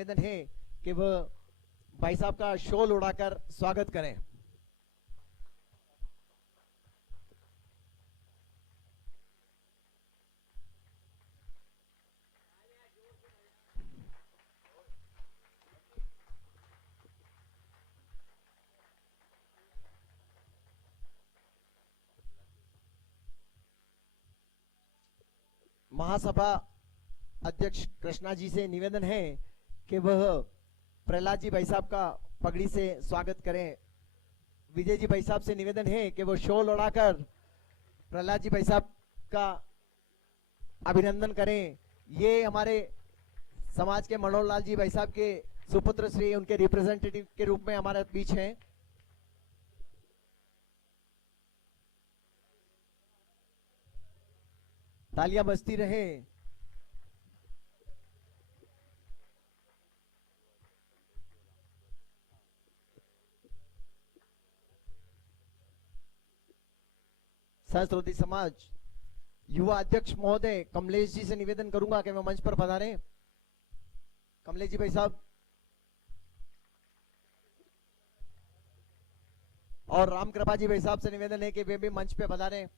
निवेदन है कि वह भाई साहब का शॉल उड़ाकर स्वागत करें। महासभा अध्यक्ष कृष्णा जी से निवेदन है कि वह प्रहलाद जी भाई साहब का पगड़ी से स्वागत करें। विजय जी भाई साहब से निवेदन है कि वो शॉल उड़ाकर प्रहलाद जी भाई साहब का अभिनंदन करें। ये हमारे समाज के मनोहर लाल जी भाई साहब के सुपुत्र श्री, उनके रिप्रेजेंटेटिव के रूप में हमारे बीच हैं। तालियां बजती रहे। सहस्रोदी समाज युवा अध्यक्ष महोदय कमलेश जी से निवेदन करूंगा कि वे मंच पर पधारें। कमलेश जी भाई साहब और राम कृपा जी भाई साहब से निवेदन है कि वे भी मंच पे पधारें।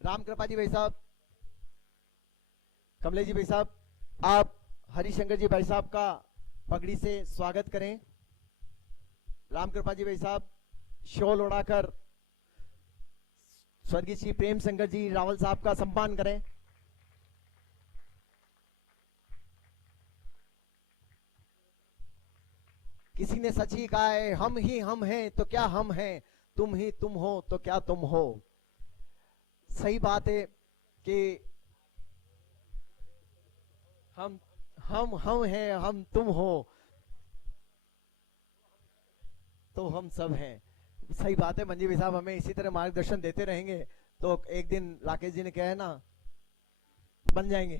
राम कृपा जी भाई साहब, कमलेश जी भाई साहब, आप हरिशंकर जी भाई साहब का पगड़ी से स्वागत करें। राम कृपा जी भाई साहब शॉल उड़ाकर स्वर्गीय श्री प्रेम शंकर जी रावल साहब का सम्मान करें। किसी ने सच ही कहा है, हम ही हम हैं तो क्या हम हैं, तुम ही तुम हो तो क्या तुम हो। सही बात है कि हम हैं, हम तुम हो तो हम सब हैं। सही बात है। मंजी भाई साहब हमें इसी तरह मार्गदर्शन देते रहेंगे तो एक दिन राकेश जी ने कहा है ना, बन जाएंगे।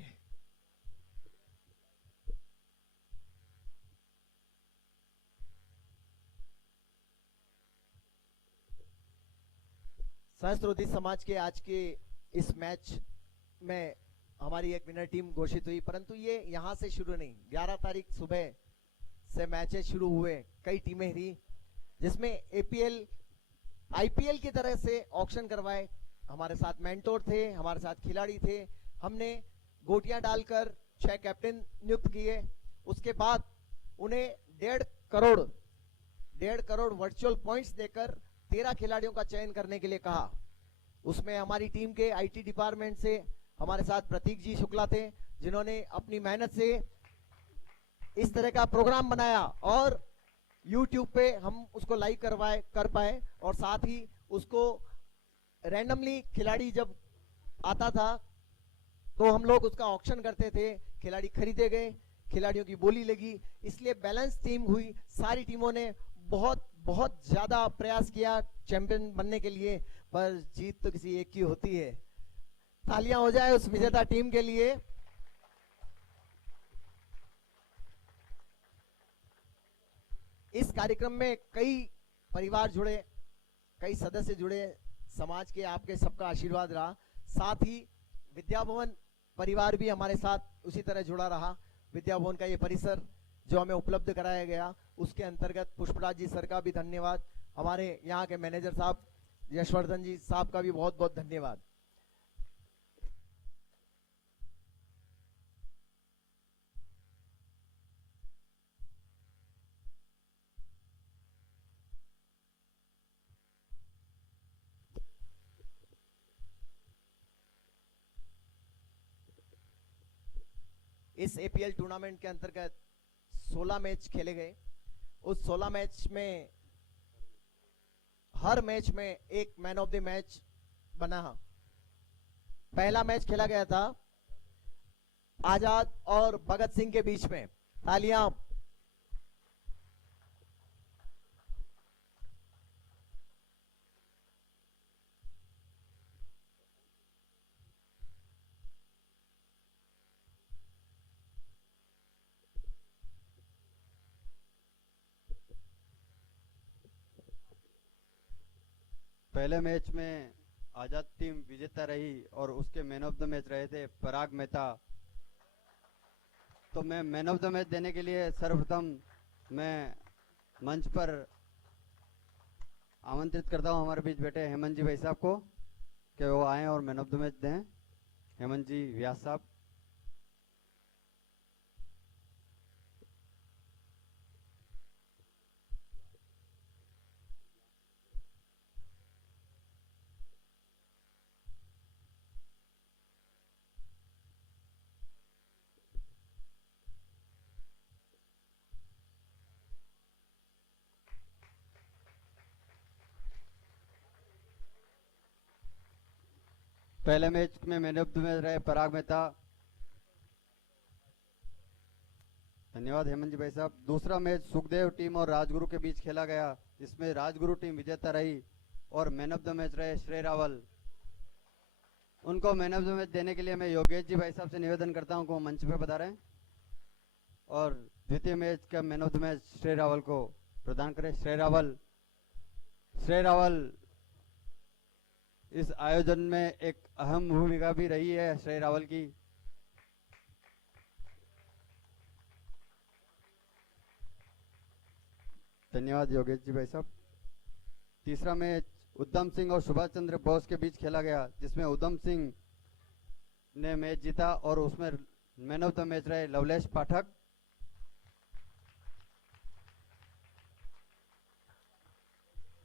सहस्रोदी समाज के आज के इस मैच में हमारी एक विनर टीम घोषित हुई, परंतु ये यहां से शुरू नहीं, 11 तारीख सुबह से मैचेस शुरू हुए। कई टीमें रही जिसमें एपीएल आईपीएल की तरह से ऑक्शन करवाए। हमारे साथ मेंटोर थे, हमारे साथ खिलाड़ी थे। हमने गोटियां डालकर 6 कैप्टन नियुक्त किए। उसके बाद उन्हें 1.5 करोड़ वर्चुअल पॉइंट्स देकर 13 खिलाड़ियों का चयन करने के लिए कहा। उसमें हमारी टीम के आईटी डिपार्टमेंट से हमारे साथ प्रतीक जी शुक्ला थे, जिन्होंने अपनी मेहनत से इस तरह का प्रोग्राम बनाया और YouTube पे हम उसको लाइव कर पाए। और साथ ही उसको रैंडमली खिलाड़ी जब आता था तो हम लोग उसका ऑक्शन करते थे, खिलाड़ी खरीदे गए, खिलाड़ियों की बोली लगी, इसलिए बैलेंस टीम हुई। सारी टीमों ने बहुत बहुत ज्यादा प्रयास किया चैंपियन बनने के लिए, पर जीत तो किसी एक की होती है। तालियां हो जाए उस विजेता टीम के लिए। इस कार्यक्रम में कई परिवार जुड़े, कई सदस्य जुड़े, समाज के आपके सबका आशीर्वाद रहा। साथ ही विद्या भवन परिवार भी हमारे साथ उसी तरह जुड़ा रहा। विद्या भवन का ये परिसर जो हमें उपलब्ध कराया गया, उसके अंतर्गत पुष्पराज जी सर का भी धन्यवाद। हमारे यहाँ के मैनेजर साहब यशवर्धन जी साहब का भी बहुत बहुत धन्यवाद। इस एपीएल टूर्नामेंट के अंतर्गत 16 मैच खेले गए। उस 16 मैच में हर मैच में एक मैन ऑफ द मैच बना। पहला मैच खेला गया था आजाद और भगत सिंह के बीच में। तालियां। पहले मैच में आजाद टीम विजेता रही और उसके मैन ऑफ द मैच रहे थे पराग मेहता। तो मैं मैन ऑफ द मैच देने के लिए सर्वप्रथम मैं मंच पर आमंत्रित करता हूं हमारे बीच बैठे हेमंत जी भाई साहब को कि वो आए और मैन ऑफ द मैच दें। हेमंत जी व्यास साहब। पहले मैच में मैन ऑफ द मैच रहे पराग मेहता। धन्यवाद हेमंत जी भाई साहब। दूसरा मैच सुखदेव टीम और राजगुरु के बीच खेला गया, जिसमें राजगुरु टीम विजेता रही और मैन ऑफ द मैच रहे श्रेय रावल। उनको मैन ऑफ द मैच देने के लिए मैं योगेश जी भाई साहब से निवेदन करता हूं कि वो मंच पे पधारें और द्वितीय मैच का मैन ऑफ द मैच श्रेय रावल को प्रदान करें। श्रेय रावल इस आयोजन में एक अहम भूमिका भी रही है श्रेय रावल की। धन्यवाद योगेश जी भाई साहब। तीसरा मैच उद्धम सिंह और सुभाष चंद्र बोस के बीच खेला गया, जिसमें उद्धम सिंह ने मैच जीता और उसमें मैन ऑफ द मैच रहे लवलेश पाठक।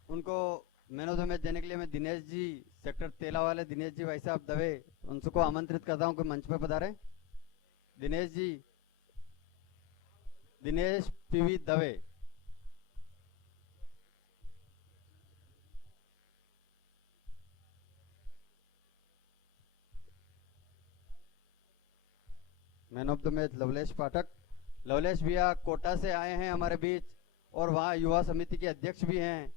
उनको मैन ऑफ द मैच देने के लिए मैं दिनेश जी सेक्टर तेला वाले दिनेश जी भाई साहब दवे उनको आमंत्रित करता हूं कि मंच पर पधारें। Dinesh ji, Dinesh PV Dave. Man of the match Lavlesh Pathak. Lavlesh भैया कोटा से आए हैं हमारे बीच और वहां युवा समिति के अध्यक्ष भी हैं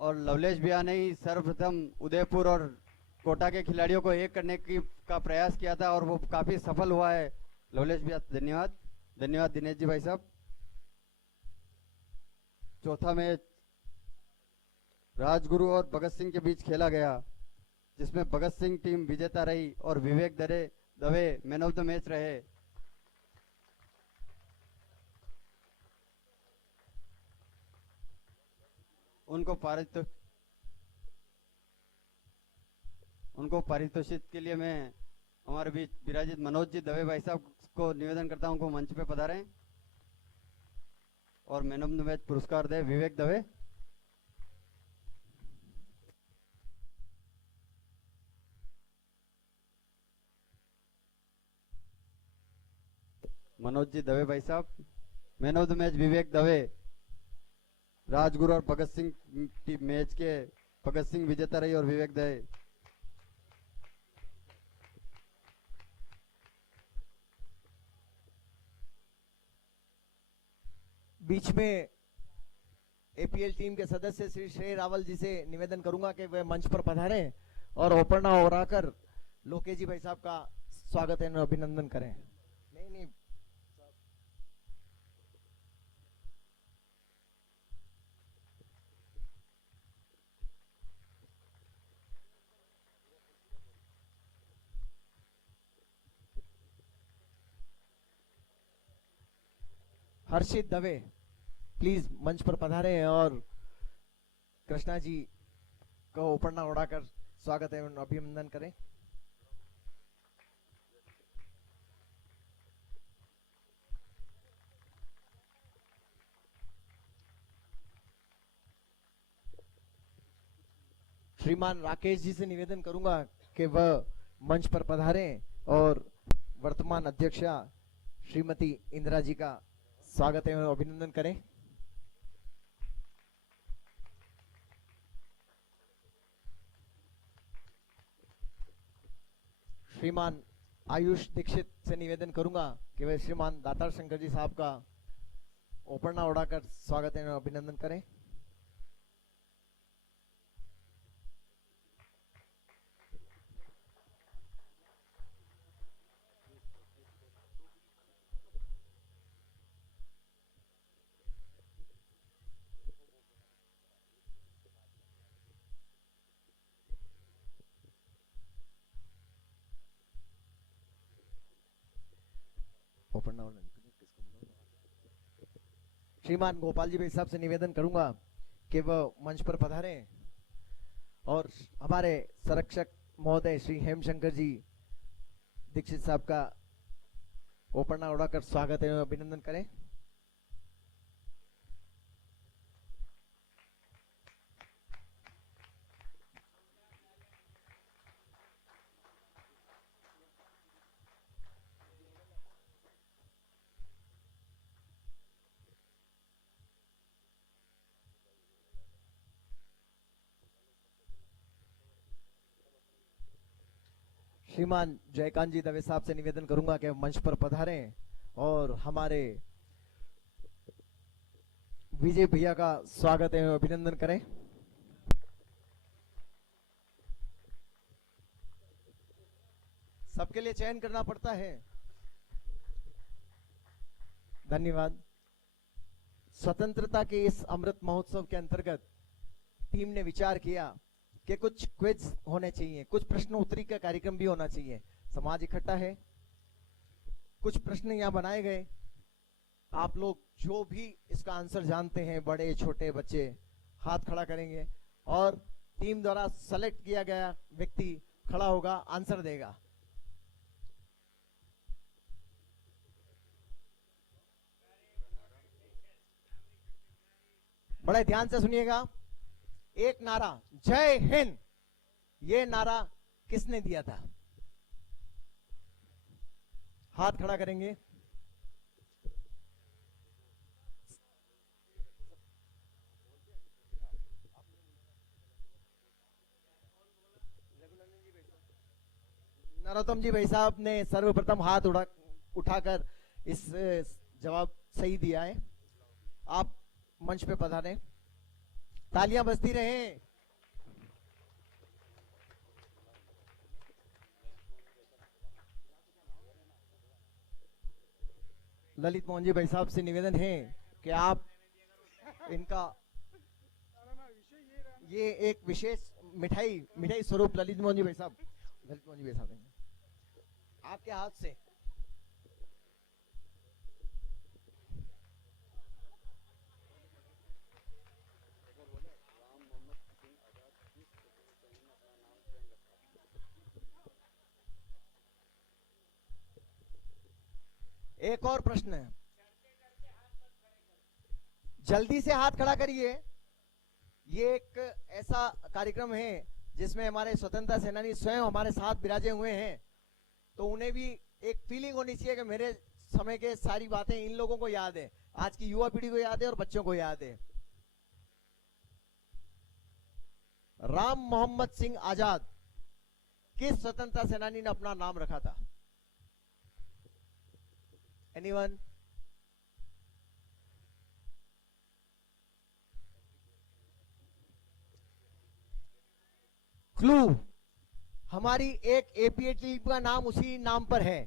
और लवलेश भैया ने ही सर्वप्रथम उदयपुर और कोटा के खिलाड़ियों को एक करने का प्रयास किया था और वो काफी सफल हुआ है। लवलेश भैया धन्यवाद। धन्यवाद दिनेश जी भाई साहब। चौथा मैच राजगुरु और भगत सिंह के बीच खेला गया, जिसमें भगत सिंह टीम विजेता रही और Vivek Dave man of the match रहे। उनको पारितोषिक के लिए मैं हमारे बीच विराजित मनोज जी दवे भाई साहब को निवेदन करता हूं को मंच पे पधारें और मैन ऑफ द मैच पुरस्कार दे विवेक दवे। मनोज जी दवे भाई साहब। मैन ऑफ द मैच विवेक दवे। राजगुरु और भगत सिंह मैच के भगत सिंह विजेता रही और विवेक दवे। बीच में एपीएल टीम के सदस्य श्री श्रेय रावल जी से निवेदन करूंगा कि वे मंच पर पधारें और ओपरना ओराकर लोकेश जी भाई साहब का स्वागत एवं अभिनंदन करें। नहीं हर्षित दवे प्लीज मंच पर पधारे और कृष्णा जी को ओपरना उड़ाकर स्वागत एवं अभिनंदन करें। श्रीमान राकेश जी से निवेदन करूंगा कि वह मंच पर पधारें और वर्तमान अध्यक्षा श्रीमती इंदिरा जी का स्वागत एवं अभिनंदन करें। श्रीमान आयुष दीक्षित से निवेदन करूंगा कि वे श्रीमान दातार शंकर जी साहब का ओपरना उड़ाकर स्वागत एवं अभिनंदन करें। श्रीमान गोपाल जी भाई साहब से निवेदन करूंगा कि वह मंच पर पधारें और हमारे संरक्षक महोदय श्री हेमशंकर जी दीक्षित साहब का ओपरना उड़ाकर स्वागत एवं अभिनंदन करें। श्रीमान जयकांत जी दवे साहब से निवेदन करूंगा कि मंच पर पधारें और हमारे विजय भैया का स्वागत एवं अभिनंदन करें। सबके लिए चयन करना पड़ता है। धन्यवाद। स्वतंत्रता के इस अमृत महोत्सव के अंतर्गत टीम ने विचार किया कि कुछ क्विज होने चाहिए, कुछ प्रश्न उत्तरी का कार्यक्रम भी होना चाहिए। समाज इकट्ठा है, कुछ प्रश्न यहां बनाए गए। आप लोग जो भी इसका आंसर जानते हैं, बड़े छोटे बच्चे, हाथ खड़ा करेंगे और टीम द्वारा सेलेक्ट किया गया व्यक्ति खड़ा होगा, आंसर देगा। बड़े ध्यान से सुनिएगा। एक नारा जय हिंद, ये नारा किसने दिया था? हाथ खड़ा करेंगे। नरोत्तम जी भाई साहब ने सर्वप्रथम हाथ उठाकर इस जवाब सही दिया है। आप मंच पे पधारें, तालियां बजती रहें। ललित मोहन जी भाई साहब से निवेदन है कि आप इनका ये एक विशेष मिठाई स्वरूप ललित मोहन जी भाई साहब आपके हाथ से एक और प्रश्न है, जल्दी से हाथ खड़ा करिए। ये एक ऐसा कार्यक्रम है जिसमें हमारे स्वतंत्रता सेनानी स्वयं हमारे साथ विराजे हुए हैं, तो उन्हें भी एक फीलिंग होनी चाहिए कि मेरे समय के सारी बातें इन लोगों को याद है, आज की युवा पीढ़ी को याद है और बच्चों को याद है। राम मोहम्मद सिंह आजाद किस स्वतंत्रता सेनानी ने अपना नाम रखा था? Anyone? क्लू, हमारी एक एपीए टीम का नाम उसी नाम पर है,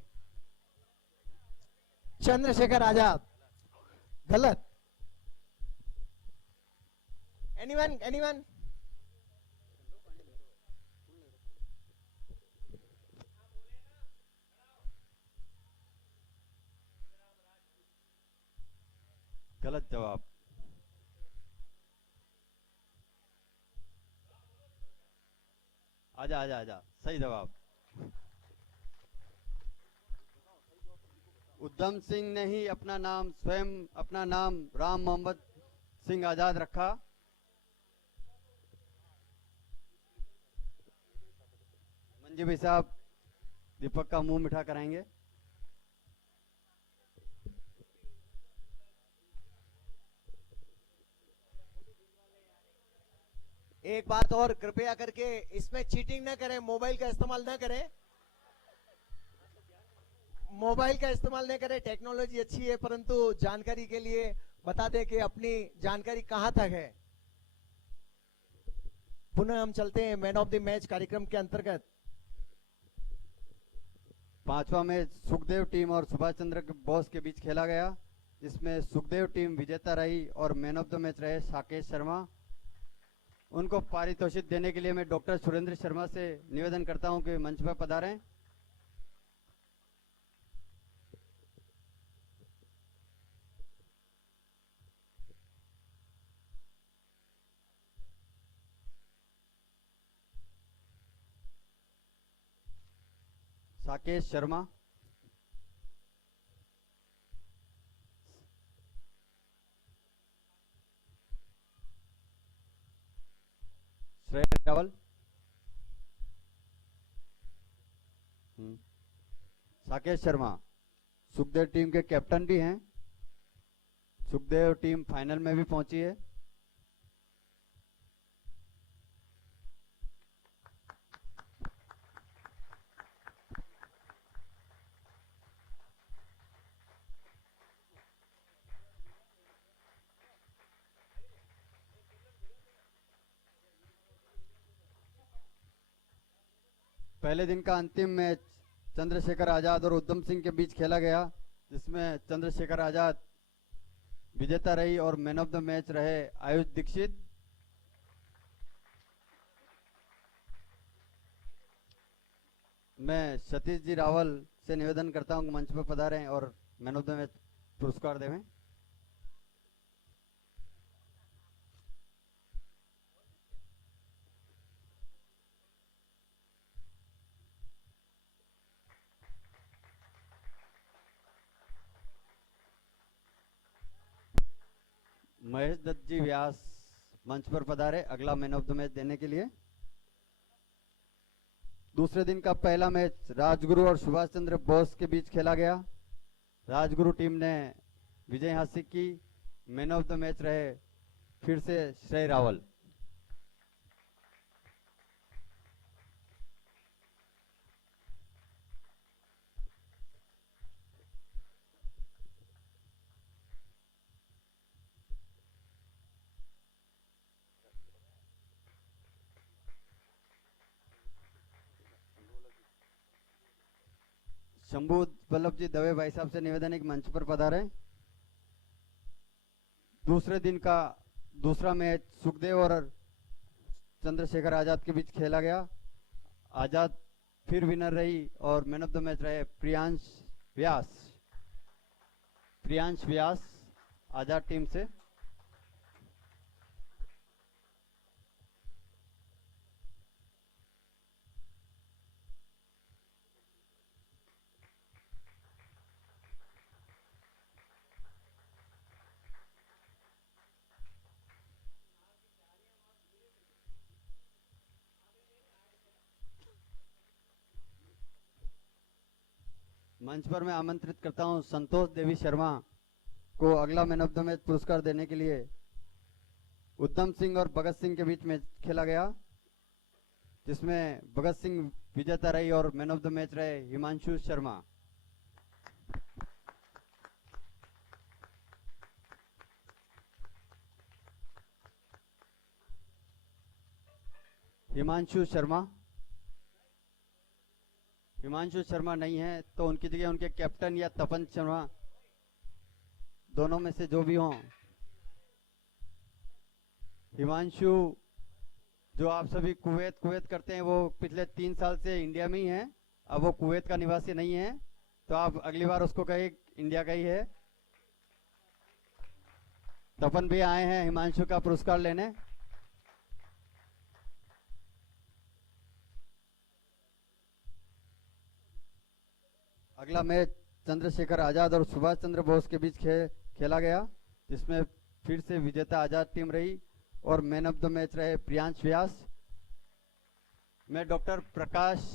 चंद्रशेखर आजाद। गलत। एनीवन? गलत जवाब। आजा सही जवाब। उधम सिंह ने ही अपना नाम राम मोहम्मद सिंह आजाद रखा। मंजी भाई साहब दीपक का मुंह मीठा कराएंगे। एक बात और, कृपया करके इसमें चीटिंग ना करें, मोबाइल का इस्तेमाल ना करें। मोबाइल का इस्तेमाल नहीं करें। टेक्नोलॉजी अच्छी है, परंतु जानकारी के लिए बता दें कि अपनी जानकारी कहां तक है। पुनः हम चलते हैं मैन ऑफ द मैच कार्यक्रम के अंतर्गत। पांचवा मैच सुखदेव टीम और सुभाष चंद्र बोस के बीच खेला गया, जिसमें सुखदेव टीम विजेता रही और मैन ऑफ द मैच रहे साकेश शर्मा। उनको पारितोषिक देने के लिए मैं डॉक्टर सुरेंद्र शर्मा से निवेदन करता हूं कि मंच पर पधारें। साकेश शर्मा, श्रेय रावल, साकेश शर्मा सुखदेव टीम के कैप्टन भी हैं। सुखदेव टीम फाइनल में भी पहुंची है। पहले दिन का अंतिम मैच चंद्रशेखर आजाद और उद्यम सिंह के बीच खेला गया, जिसमें चंद्रशेखर आजाद विजेता रही और मैन ऑफ द मैच रहे आयुष दीक्षित। मैं सतीश जी रावल से निवेदन करता हूं कि मंच पर पधारें और मैन ऑफ द मैच पुरस्कार देवें। महेश दत्त जी व्यास मंच पर पधारे अगला मैन ऑफ द मैच देने के लिए। दूसरे दिन का पहला मैच राजगुरु और सुभाष चंद्र बोस के बीच खेला गया। राजगुरु टीम ने विजय हासिल की। मैन ऑफ द मैच रहे फिर से श्रेय रावल। शंभू वल्लभ जी दवे भाई साहब से निवेदन एक मंच पर पधारे। दूसरे दिन का दूसरा मैच सुखदेव और चंद्रशेखर आजाद के बीच खेला गया। आजाद फिर विनर रही और मैन ऑफ द मैच रहे प्रियांश व्यास। प्रियांश व्यास आजाद टीम से। मंच पर मैं आमंत्रित करता हूं संतोष देवी शर्मा को अगला मैन ऑफ द मैच पुरस्कार देने के लिए। उद्यम सिंह और भगत सिंह के बीच मैच खेला गया, जिसमें भगत सिंह विजेता रही और मैन ऑफ द मैच रहे हिमांशु शर्मा। हिमांशु शर्मा नहीं है तो उनकी जगह उनके कैप्टन या तपन शर्मा, दोनों में से जो भी हों। हिमांशु जो आप सभी कुवैत करते हैं, वो पिछले 3 साल से इंडिया में ही है। अब वो कुवैत का निवासी नहीं है, तो आप अगली बार उसको कहिए इंडिया का ही है। तपन भी आए हैं हिमांशु का पुरस्कार लेने। अगला मैच चंद्रशेखर आजाद और सुभाष चंद्र बोस के बीच खेला गया, जिसमें फिर से विजेता आजाद टीम रही और मैन ऑफ द मैच रहे प्रियांश व्यास। मैं डॉक्टर प्रकाश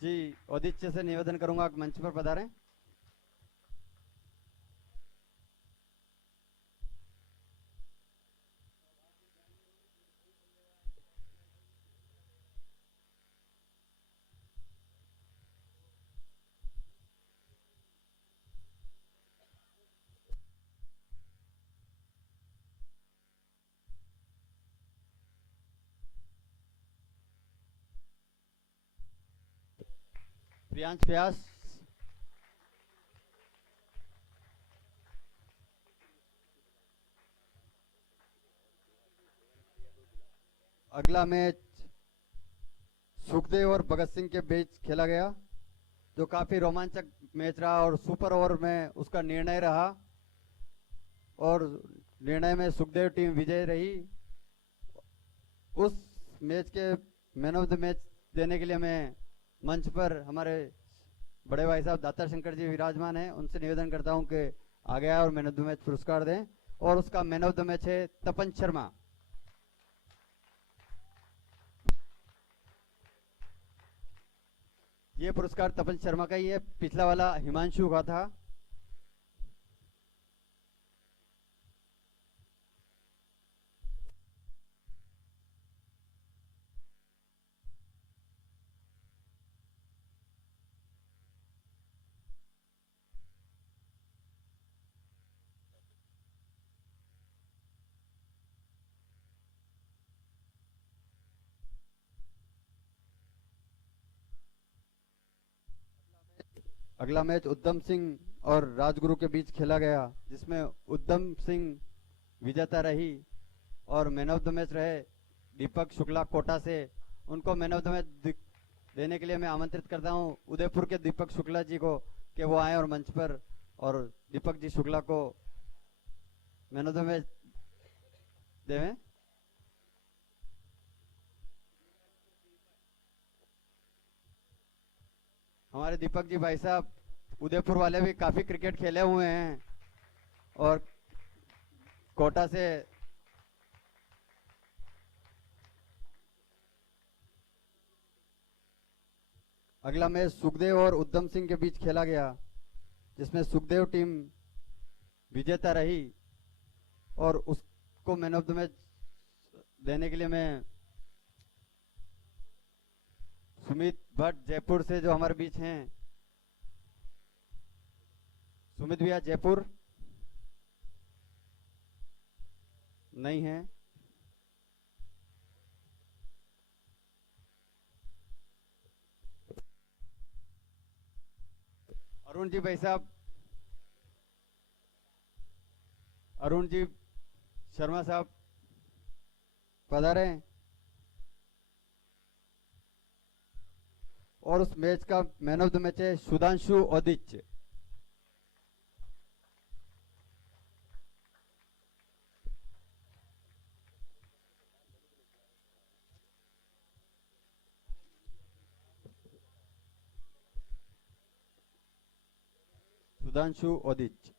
जी औदित्य से निवेदन करूंगा कि मंच पर पधारें। प्रियांश व्यास, अगला मैच सुखदेव और भगत सिंह के बीच खेला गया, जो काफी रोमांचक मैच रहा और सुपर ओवर में उसका निर्णय रहा और निर्णय में सुखदेव टीम विजय रही। उस मैच के मैन ऑफ द मैच देने के लिए मैं मंच पर हमारे बड़े भाई साहब दाता शंकर जी विराजमान हैं, उनसे निवेदन करता हूं कि आगे आए और मैन ऑफ द मैच पुरस्कार दें। और उसका मैन ऑफ द मैच है तपन शर्मा। ये पुरस्कार तपन शर्मा का ही है, पिछला वाला हिमांशु का था। अगला मैच उद्यम सिंह और राजगुरु के बीच खेला गया, जिसमें उद्यम सिंह विजेता रही और मैन ऑफ द मैच रहे दीपक शुक्ला कोटा से। उनको मैन ऑफ द मैच देने के लिए मैं आमंत्रित करता हूं उदयपुर के दीपक शुक्ला जी को कि वो आए और मंच पर और दीपक जी शुक्ला को मैन ऑफ द मैच देवें। हमारे दीपक जी भाई साहब उदयपुर वाले भी काफी क्रिकेट खेले हुए हैं और कोटा से अगला मैच सुखदेव और उद्यम सिंह के बीच खेला गया, जिसमें सुखदेव टीम विजेता रही और उसको मैन ऑफ द मैच देने के लिए मैं सुमित भट्ट जयपुर से जो हमारे बीच हैं, सुमित भैया जयपुर नहीं है, अरुण जी भाई साहब, अरुण जी शर्मा साहब पधारे हैं। और उस मैच का मैन ऑफ द मैच है सुधांशु ओदिच। सुधांशु ओदिच।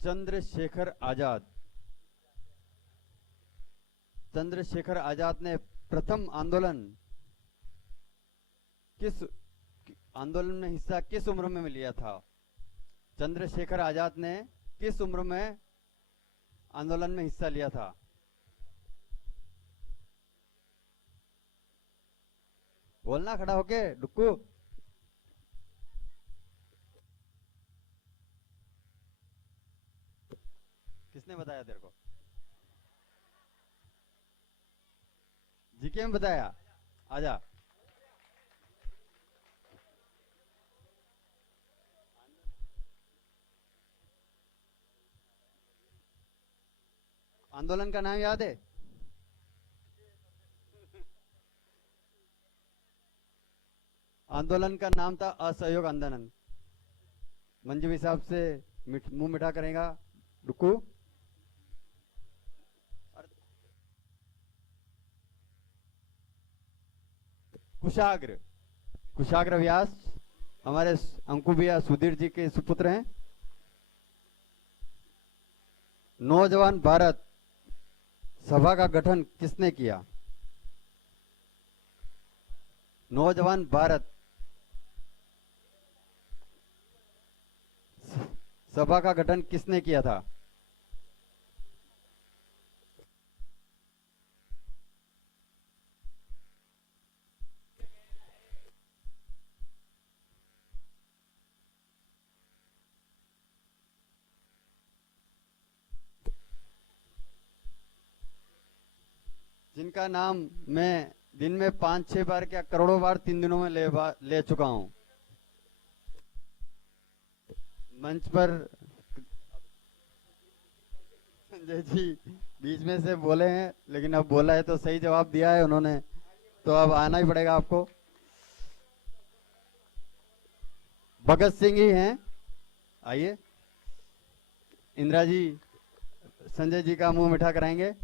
चंद्रशेखर आजाद। चंद्रशेखर आजाद ने प्रथम आंदोलन में हिस्सा किस उम्र में लिया था? चंद्रशेखर आजाद ने किस उम्र में आंदोलन में हिस्सा लिया था? बोलना खड़ा होके डुक्कू। किसने बताया तेरे को? जीके में बताया? आजा। आंदोलन का नाम याद है? आंदोलन का नाम था असहयोग आंदोलन। मंजूवी साहब से मुंह मिठा करेगा डुक्कू। कुशाग्र। कुशाग्र व्यास हमारे अंकु भैया सुधीर जी के सुपुत्र हैं। नौजवान भारत सभा का गठन किसने किया? नौजवान भारत सभा का गठन किसने किया था? जिनका नाम मैं दिन में 5-6 बार क्या करोड़ों बार 3 दिनों में ले चुका हूं। मंच पर संजय जी बीच में से बोले हैं, लेकिन अब बोला है तो सही जवाब दिया है उन्होंने, तो अब आना ही पड़ेगा आपको। भगत सिंह ही हैं आइए इंदिरा जी संजय जी का मुंह मीठा कराएंगे।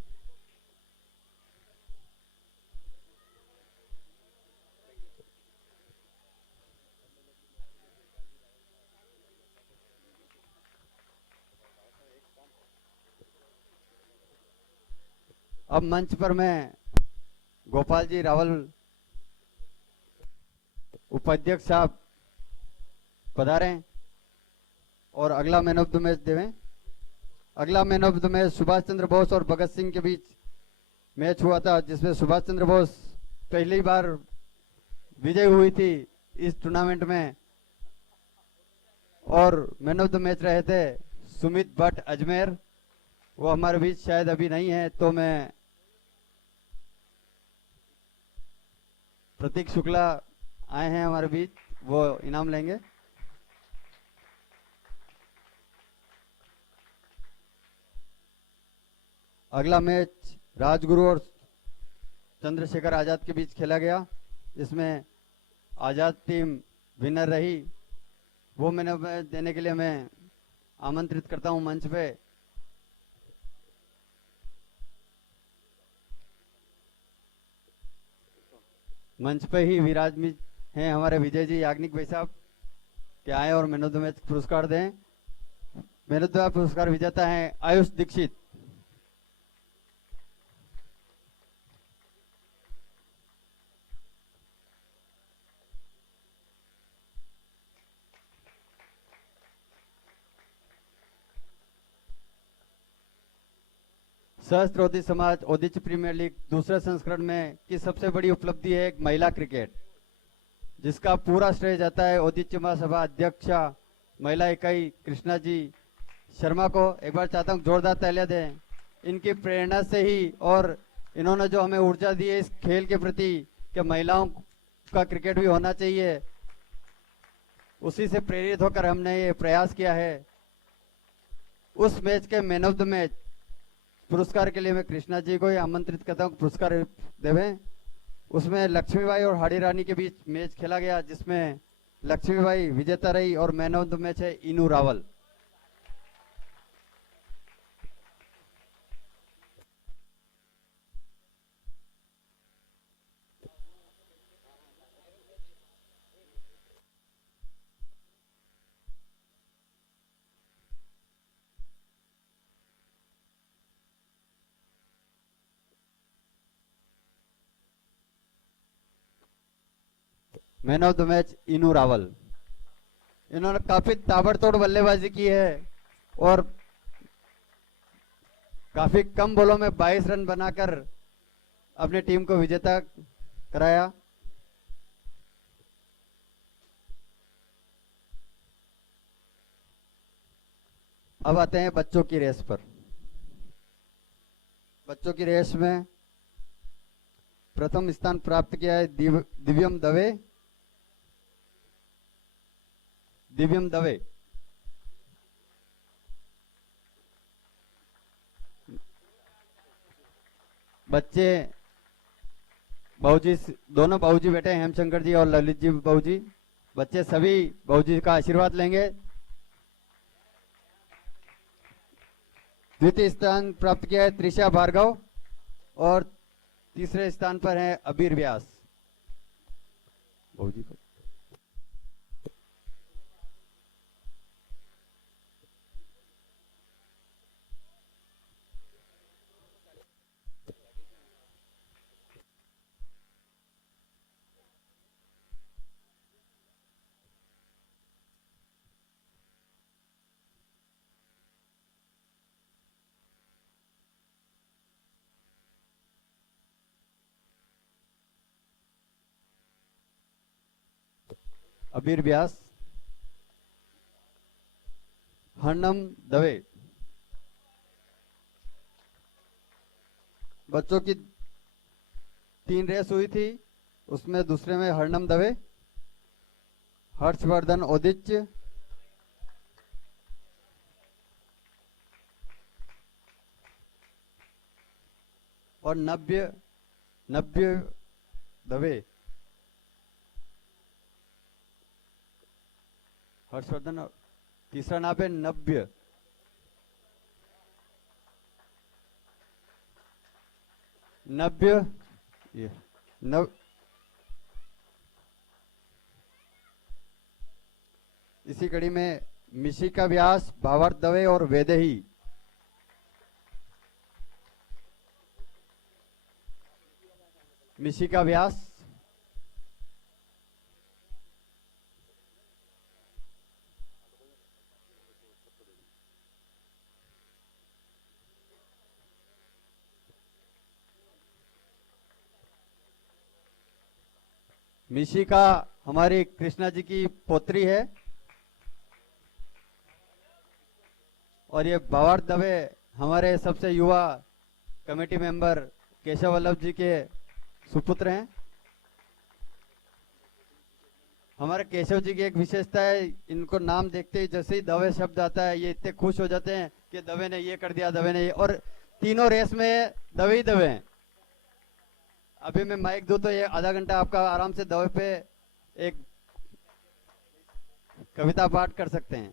अब मंच पर मैं गोपाल जी रावल उपाध्यक्ष साहब पधारे और अगला मैन ऑफ द मैच देवें। अगला man of the match Subhash Chandra Bose और भगत सिंह के बीच मैच हुआ था, जिसमें सुभाष चंद्र बोस पहली बार विजय हुई थी इस टूर्नामेंट में, और मैन ऑफ द मैच रहे थे सुमित भट्ट अजमेर। वो हमारे बीच शायद अभी नहीं है, तो मैं प्रतीक शुक्ला आए हैं हमारे बीच, वो इनाम लेंगे। अगला मैच राजगुरु और चंद्रशेखर आजाद के बीच खेला गया, जिसमें आजाद टीम विनर रही। वो मैंने देने के लिए मैं आमंत्रित करता हूं मंच पे ही विराजमान हैं हमारे विजय जी याग्निक भाई साहब, के आए और मैन ऑफ द मैच पुरस्कार दें। मैन ऑफ द मैच पुरस्कार विजेता हैं आयुष दीक्षित। सहस्त्रवती समाज ओदिच प्रीमियर लीग दूसरे संस्करण में की सबसे बड़ी उपलब्धि है एक महिला क्रिकेट, जिसका पूरा श्रेय जाता है ओदिच महासभा अध्यक्षा महिला इकाई कृष्णा जी शर्मा को। एक बार चाहता हूँ जोरदार तालियां दें। इनकी प्रेरणा से ही और इन्होंने जो हमें ऊर्जा दी है इस खेल के प्रति कि महिलाओं का क्रिकेट भी होना चाहिए, उसी से प्रेरित होकर हमने ये प्रयास किया है। उस मैच के मैन ऑफ द मैच पुरस्कार के लिए मैं कृष्णा जी को आमंत्रित करता हूँ पुरस्कार देवें। उसमें लक्ष्मीबाई और हाड़ी रानी के बीच मैच खेला गया, जिसमें लक्ष्मीबाई विजेता रही और मैन ऑफ द मैच है इनू Rawal. Man of the match इनू रावल। इन्होंने काफी ताबड़तोड़ बल्लेबाजी की है और काफी कम बॉलों में 22 रन बनाकर अपनी टीम को विजेता कराया। अब आते हैं बच्चों की रेस पर। बच्चों की रेस में प्रथम स्थान प्राप्त किया है दिव्यम दवे। बच्चे बाबूजी, दोनों बाबूजी बैठे हैं, हेमशंकर जी और ललित जी बाबूजी। बच्चे सभी बाबूजी का आशीर्वाद लेंगे। द्वितीय स्थान प्राप्त किया है त्रिशा भार्गव और तीसरे स्थान पर है अबीर व्यास। बाबूजी को अबीर व्यास, हरनम दवे। बच्चों की 3 रेस हुई थी, उसमें दूसरे में हरनम दवे, हर्षवर्धन ओदिच और नव्य दवे। हर्षवर्धन तीसरा नाप है नव्य। नव्य ये नव इसी कड़ी में मिशिका व्यास, भावार्थ दवे और वैदेही। मिशिका व्यास, मिशिका हमारी कृष्णा जी की पोत्री है और ये भावार्थ दवे हमारे सबसे युवा कमेटी मेंबर केशव वल्लभ जी के सुपुत्र हैं। हमारे केशव जी की एक विशेषता है, इनको नाम देखते ही जैसे ही दवे शब्द आता है ये इतने खुश हो जाते हैं कि दवे ने ये कर दिया, दवे ने ये, और तीनों रेस में दवे ही दवे हैं। अभी मैं माइक दूं तो ये आधा घंटा आपका आराम से दवे पे एक कविता पाठ कर सकते हैं।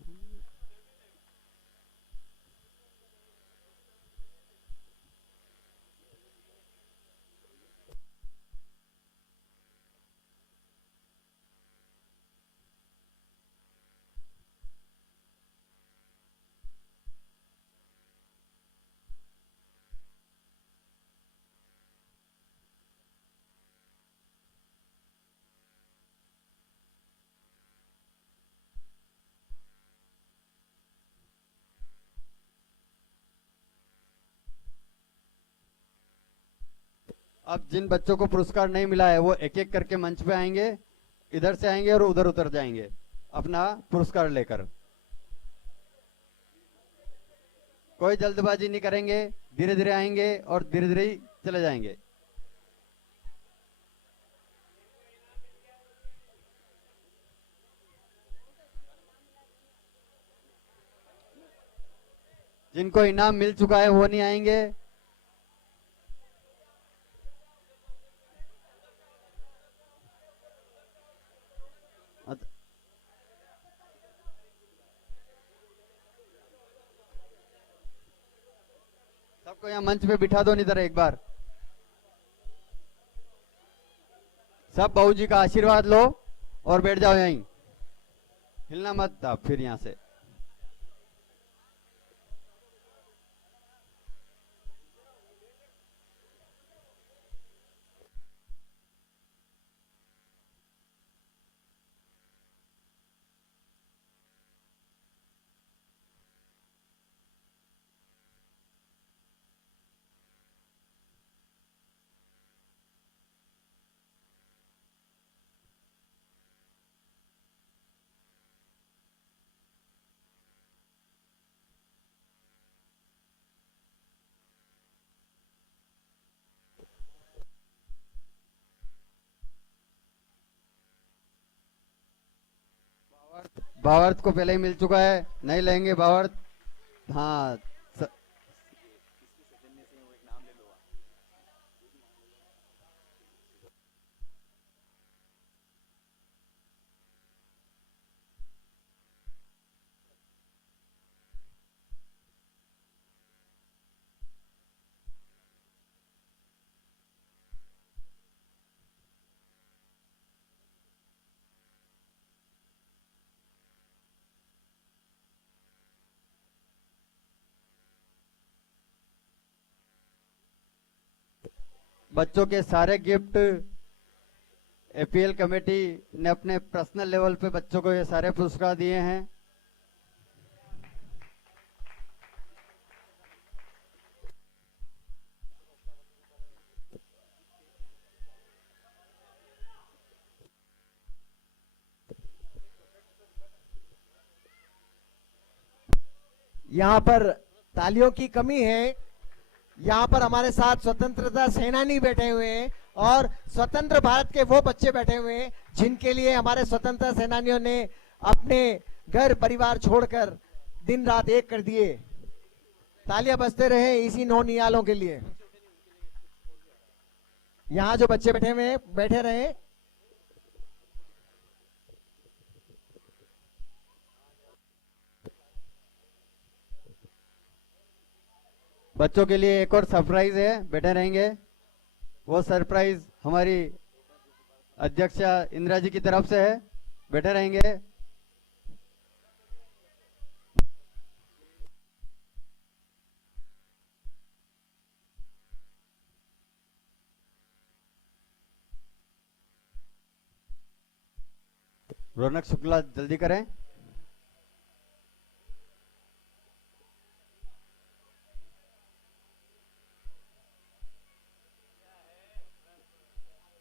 अब जिन बच्चों को पुरस्कार नहीं मिला है वो एक एक करके मंच पे आएंगे, इधर से आएंगे और उधर उतर जाएंगे अपना पुरस्कार लेकर। कोई जल्दबाजी नहीं करेंगे, धीरे धीरे आएंगे और धीरे धीरे ही चले जाएंगे। जिनको इनाम मिल चुका है वो नहीं आएंगे। सबको यहाँ मंच पे बिठा दो, नहीं तरह एक बार सब बहू जी का आशीर्वाद लो और बैठ जाओ यहीं, हिलना मत आप फिर यहां से। भावार्थ को पहले ही मिल चुका है, नहीं लेंगे भावार्थ। हाँ बच्चों के सारे गिफ्ट एपीएल कमेटी ने अपने पर्सनल लेवल पे बच्चों को ये सारे पुरस्कार दिए हैं। यहाँ पर तालियों की कमी है। यहाँ पर हमारे साथ स्वतंत्रता सेनानी बैठे हुए हैं और स्वतंत्र भारत के वो बच्चे बैठे हुए हैं जिनके लिए हमारे स्वतंत्रता सेनानियों ने अपने घर परिवार छोड़कर दिन रात एक कर दिए। तालियां बजते रहे इसी नौनियालों के लिए। यहाँ जो बच्चे बैठे हुए हैं बैठे रहे। बच्चों के लिए एक और सरप्राइज है, बैठे रहेंगे। वो सरप्राइज हमारी अध्यक्षा इंदिरा जी की तरफ से है, बैठे रहेंगे। रौनक शुक्ला जल्दी करें।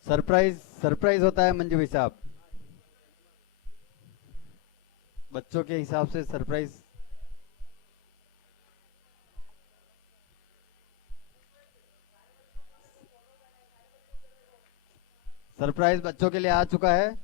सरप्राइज सरप्राइज होता है मंजू भाई साहब, बच्चों के हिसाब से सरप्राइज। सरप्राइज बच्चों के लिए आ चुका है।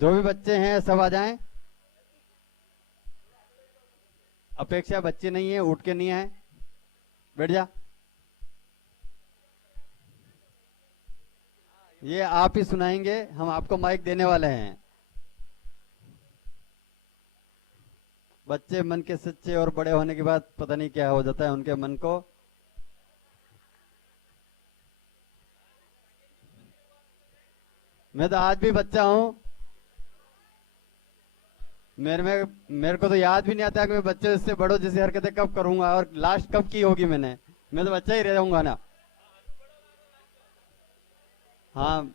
जो भी बच्चे हैं सब आ जाएं। अपेक्षा बच्चे नहीं है, उठ के नहीं आए, बैठ जा। ये आप ही सुनाएंगे, हम आपको माइक देने वाले हैं। बच्चे मन के सच्चे और बड़े होने के बाद पता नहीं क्या हो जाता है उनके मन को। मैं तो आज भी बच्चा हूं, मेरे को तो याद भी नहीं आता कि मैं बच्चे से बड़ों जैसी हरकतें कब करूंगा और लास्ट कब की होगी मैंने। मैं तो बच्चा ही रह जाऊंगा ना। हाँ,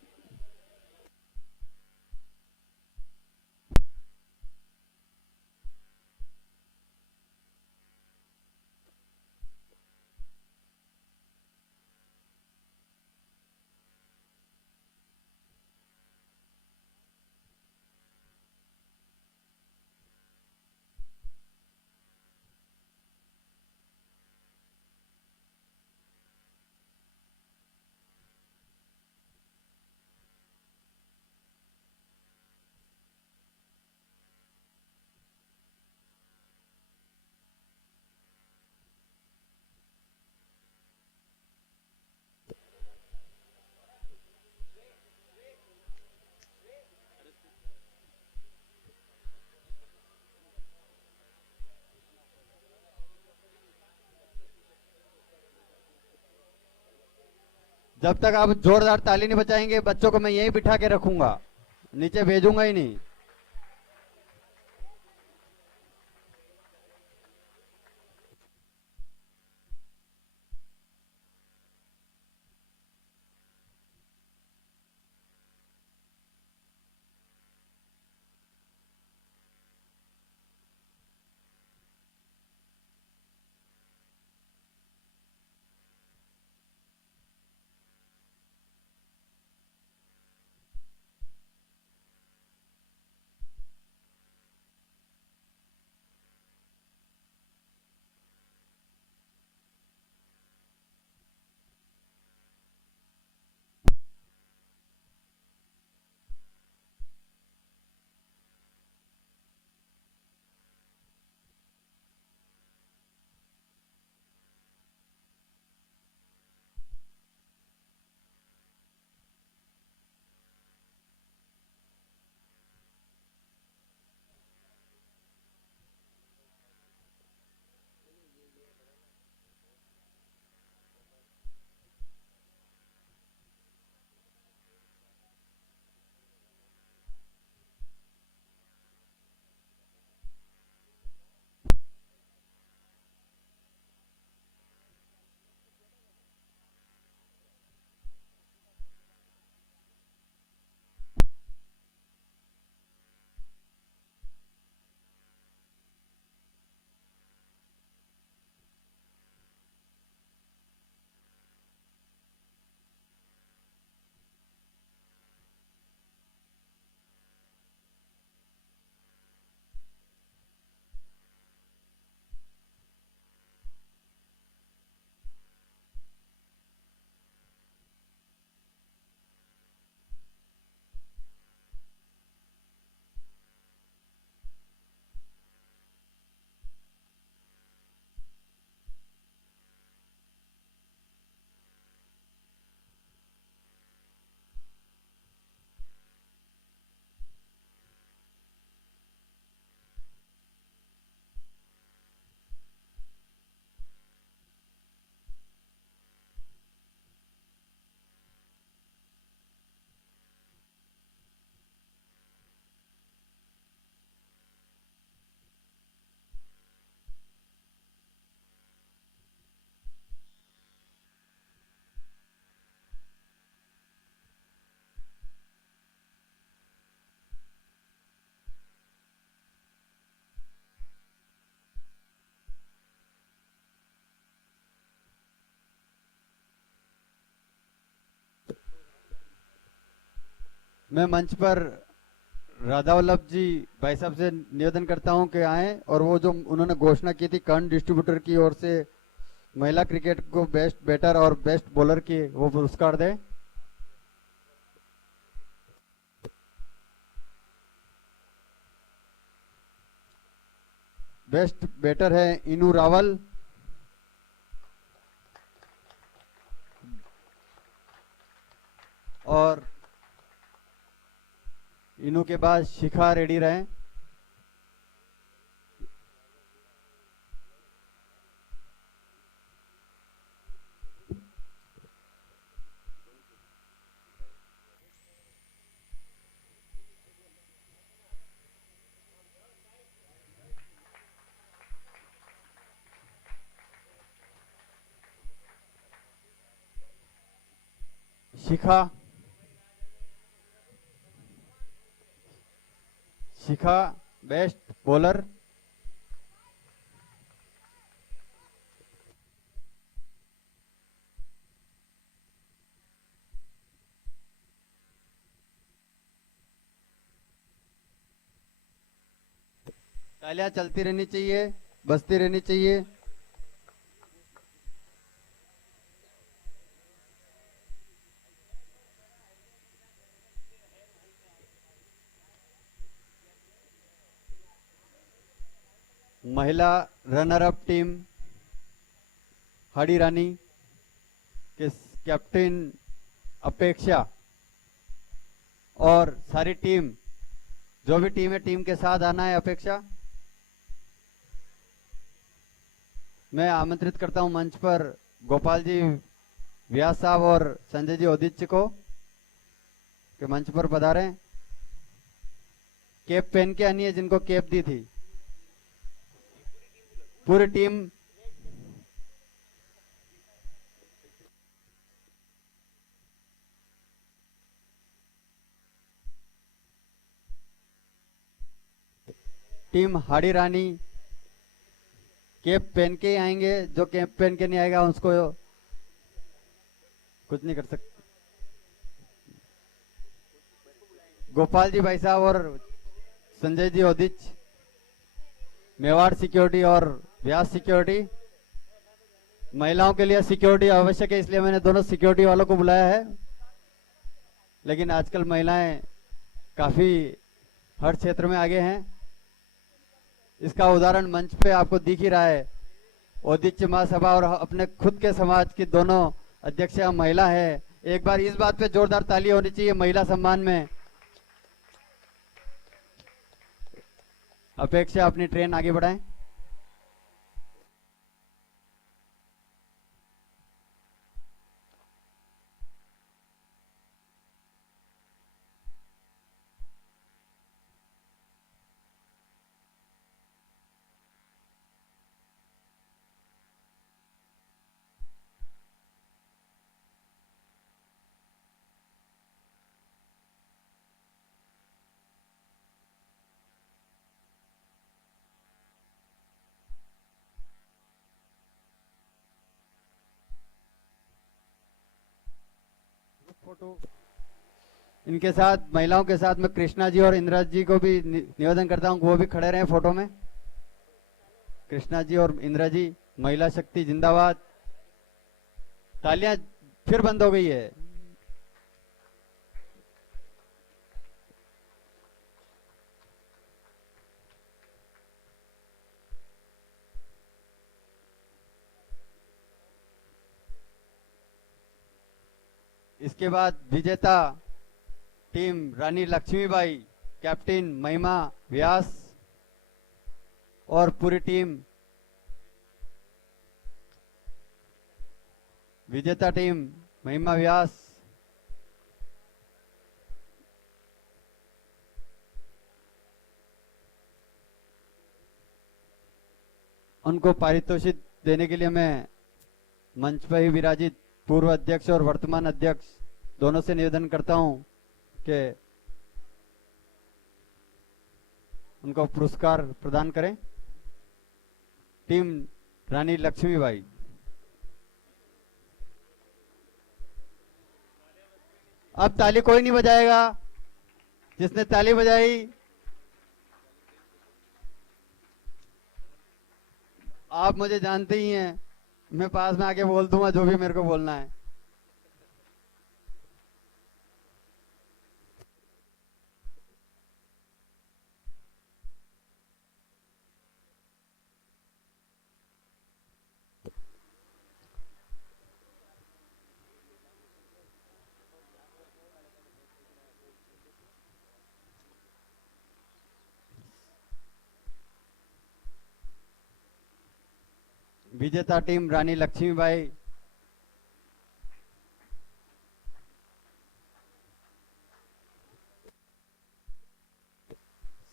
जब तक आप जोरदार ताली नहीं बजाएंगे बच्चों को मैं यहीं बिठा के रखूंगा, नीचे भेजूंगा ही नहीं। मैं मंच पर राधा वल्लभ जी भाई साहब से निवेदन करता हूं कि आए और वो जो उन्होंने घोषणा की थी कर्ण डिस्ट्रीब्यूटर की ओर से महिला क्रिकेट को बेस्ट बैटर और बेस्ट बॉलर की वो पुरस्कार दे। बेस्ट बैटर है इनू रावल, और इनू के बाद शिखा रेडी रहे। शिखा शिखा बेस्ट बॉलर। तालियां चलती रहनी चाहिए, बजती रहनी चाहिए। महिला runner up team Hadi Rani के कैप्टन अपेक्षा और सारी टीम, जो भी टीम है टीम के साथ आना है। अपेक्षा, मैं आमंत्रित करता हूं मंच पर गोपाल जी व्यास साहब और संजय जी औदित्य को कि मंच पर पधारें। कैप पहन के आनी है जिनको कैप दी थी पूरी team. Team Hadi Rani cap पहन के ही आएंगे, जो कैप पहन के नहीं आएगा उसको कुछ नहीं कर सकते। गोपाल जी भाई साहब और संजय जी औदिच, मेवाड़ सिक्योरिटी और व्यास सिक्योरिटी। महिलाओं के लिए सिक्योरिटी आवश्यक है, इसलिए मैंने दोनों सिक्योरिटी वालों को बुलाया है। लेकिन आजकल महिलाएं काफी हर क्षेत्र में आगे हैं, इसका उदाहरण मंच पे आपको दिख ही रहा है। औदित्य महासभा और अपने खुद के समाज की दोनों अध्यक्ष महिला है। एक बार इस बात पे जोरदार ताली होनी चाहिए महिला सम्मान में। अपेक्षा अपनी ट्रेन आगे बढ़ाएं। फोटो इनके साथ, महिलाओं के साथ मैं कृष्णा जी और इंदिरा जी को भी निवेदन करता हूं कि वो भी खड़े रहें फोटो में। कृष्णा जी और इंदिरा जी, महिला शक्ति जिंदाबाद। तालियां फिर बंद हो गई है। इसके बाद विजेता टीम रानी लक्ष्मीबाई, कैप्टन महिमा व्यास और पूरी टीम। विजेता टीम महिमा व्यास, उनको पारितोषिक देने के लिए मैं मंच पर ही विराजित पूर्व अध्यक्ष और वर्तमान अध्यक्ष दोनों से निवेदन करता हूं कि उनको पुरस्कार प्रदान करें। टीम रानी लक्ष्मीबाई, अब ताली कोई नहीं बजाएगा, जिसने ताली बजाई। आप मुझे जानते ही हैं, मैं पास में आके बोल दूंगा जो भी मेरे को बोलना है। विजेता टीम रानी लक्ष्मीबाई,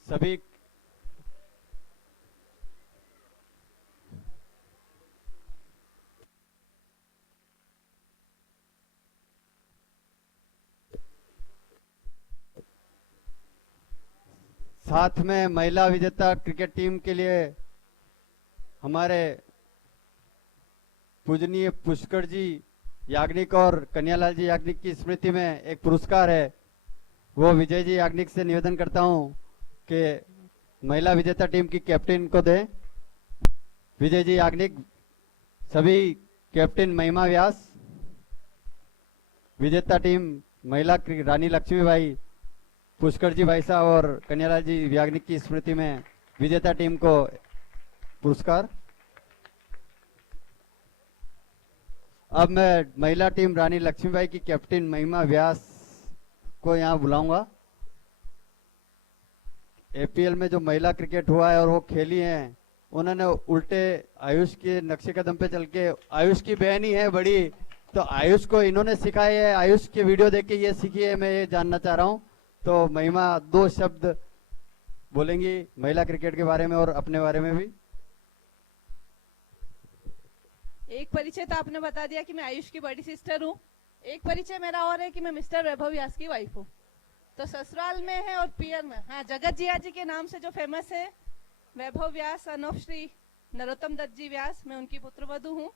सभी साथ में महिला विजेता क्रिकेट टीम के लिए हमारे पूजनीय पुष्कर जी याग्निक और कन्यालाल जी याग्निक की स्मृति में एक पुरस्कार है, वो विजय जी याग्निक से निवेदन करता हूं कि महिला विजेता टीम की कैप्टन को दें। विजय जी याग्निक, सभी कैप्टन महिमा व्यास, विजेता टीम महिला रानी लक्ष्मीबाई, पुष्कर जी भाई साहब और कन्यालाल जी याग्निक की स्मृति में विजेता टीम को पुरस्कार। अब मैं महिला टीम रानी लक्ष्मीबाई की कैप्टन महिमा व्यास को यहां बुलाऊंगा। एपीएल में जो महिला क्रिकेट हुआ है और वो खेली हैं, उन्होंने उल्टे आयुष के नक्शे कदम पे चल के, आयुष की बहन ही है बड़ी, तो आयुष को इन्होंने सिखाई है, आयुष के वीडियो देख के ये सीखी है, मैं ये जानना चाह रहा हूं। तो महिमा 2 शब्द बोलेंगी महिला क्रिकेट के बारे में और अपने बारे में भी। एक परिचय तो आपने बता दिया कि मैं आयुष की बड़ी सिस्टर हूँ। एक परिचय मेरा और है कि मैं मिस्टर वैभव व्यास की वाइफ हूँ। तो ससुराल में है और पियर में, हाँ, जगत जिया जी के नाम से जो फेमस है, वैभव व्यास सन ऑफ श्री नरोत्तम दत्त जी व्यास, मैं उनकी पुत्रवधू हूँ।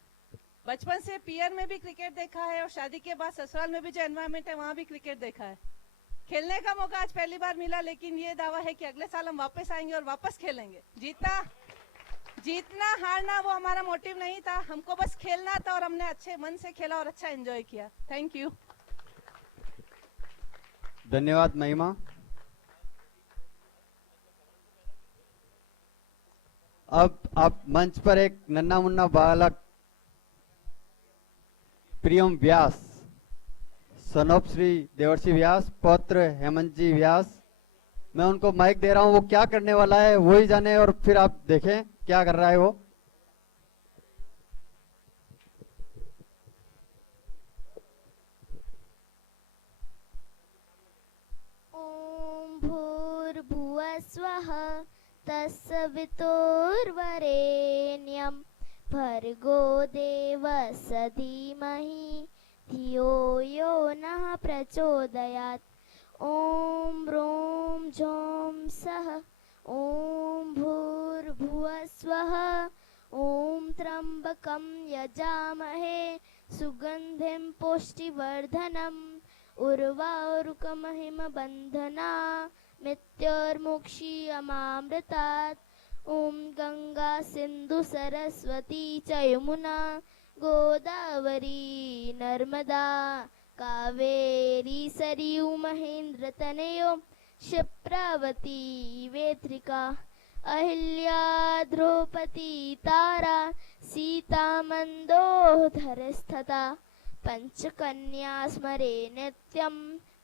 बचपन से पियर में भी क्रिकेट देखा है और शादी के बाद ससुराल में भी जो एनवायरमेंट है वहाँ भी क्रिकेट देखा है। खेलने का मौका आज पहली बार मिला, लेकिन ये दावा है कि अगले साल हम वापस आएंगे और वापस खेलेंगे। जीतना हारना वो हमारा मोटिव नहीं था, हमको बस खेलना था और हमने अच्छे मन से खेला और अच्छा एंजॉय किया। Thank you. धन्यवाद महिमा। अब आप मंच पर एक नन्ना मुन्ना बालक प्रियम व्यास, सन ऑफ श्री देवर्षि व्यास, पौत्र हेमंत जी व्यास, मैं उनको माइक दे रहा हूं। वो क्या करने वाला है वो ही जाने और फिर आप देखें क्या कर रहा है वो। ओम भूर्भुवः स्वः तत्सवितुर्वरेण्यं भर्गो देवस्य धीमहि धियो यो नः प्रचोदयात्। ओम ह्रों झौं सः ओम भूर्भुवः स्वः ओम त्र्यंबकं यजामहे सुगंधिं पुष्टिवर्धनम् उर्वारुकमहिमबन्धना मृत्युर्मुक्षीयमामृतात्। ओम गंगा सिंधु सरस्वती च यमुना गोदावरी नर्मदा कावेरी सरयू महेंद्र तनयो क्षिप्रावती वेत्रिका अहिल्या द्रौपदी तारा सीता मंदोदरस्तथा पंचकन्या स्मरे नित्यं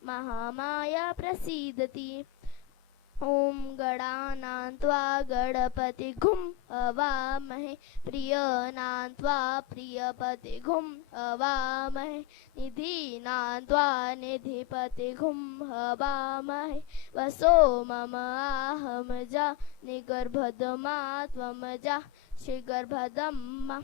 महामाया प्रसीदति। ओम गणानां त्वा गणपतिगुं हवामहे प्रियनां त्वा प्रियपतिगुं हवामहे निधीनां त्वा निधिपतिगुं हवामहे वसो मम आहमजा निगर्भदमा त्वमजा श्रीगर्भदम्मा।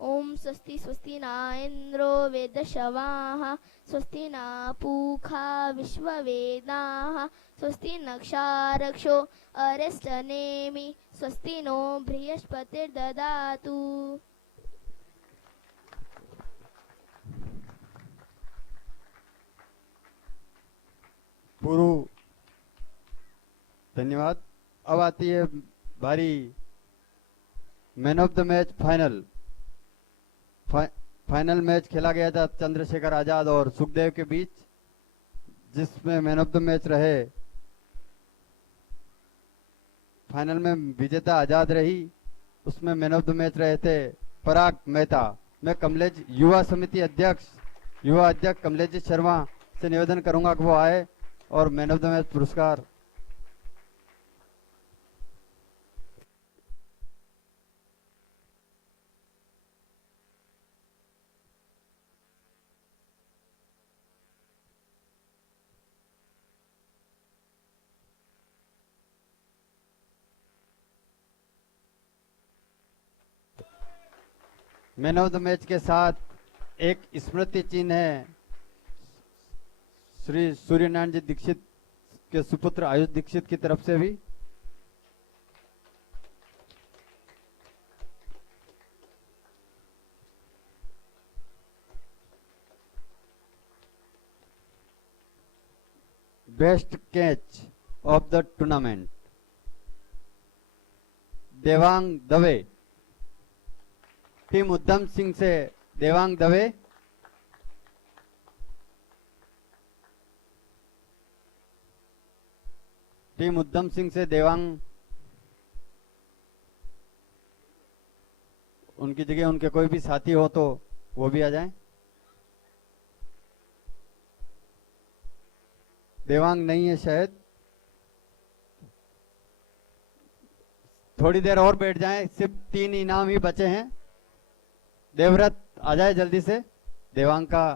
ओम स्वस्ति स्वस्ति न इंद्रो वेदशवाः स्वस्ति न पूषा विश्ववेदाः स्वस्ति नक्षारक्षो अरिष्टनेमि स्वस्ति नो बृहस्पतिर्ददातु। पूर्व धन्यवाद। अब आती है बारी man of the match final. Final match खेला गया था चंद्रशेखर आजाद और सुखदेव के बीच, जिसमें मैन ऑफ द मैच रहे, फाइनल में विजेता आजाद रही, उसमें मैन ऑफ द मैच रहे थे पराग मेहता। मैं कमलेश युवा समिति अध्यक्ष कमलेश शर्मा से निवेदन करूंगा कि वो आए और मैन ऑफ द मैच पुरस्कार। मैन ऑफ द मैच के साथ एक स्मृति चिन्ह है श्री सूर्यनारायण जी दीक्षित के सुपुत्र आयुष दीक्षित की तरफ से भी। Best catch of the tournament Devang Dave, team उद्यम सिंह से देवांग दवे। टीम उद्यम सिंह से देवांग, उनकी जगह उनके कोई भी साथी हो तो वो भी आ जाएं। देवांग नहीं है शायद, थोड़ी देर और बैठ जाएं, सिर्फ 3 इनाम ही बचे हैं। देवव्रत आ जाए जल्दी से। देवांग का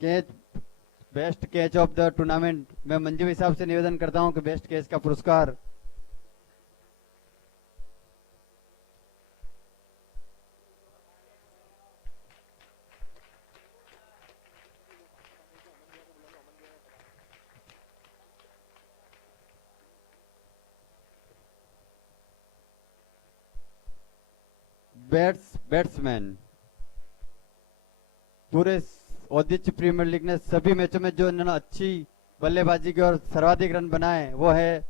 catch, best catch of the tournament, मैं मंजू भाई साहब से निवेदन करता हूं कि बेस्ट कैच का पुरस्कार बैट्समैन। पूरे औदिच्य प्रीमियर लीग ने सभी मैचों में जो इन्होंने अच्छी बल्लेबाजी की और सर्वाधिक रन बनाए वो है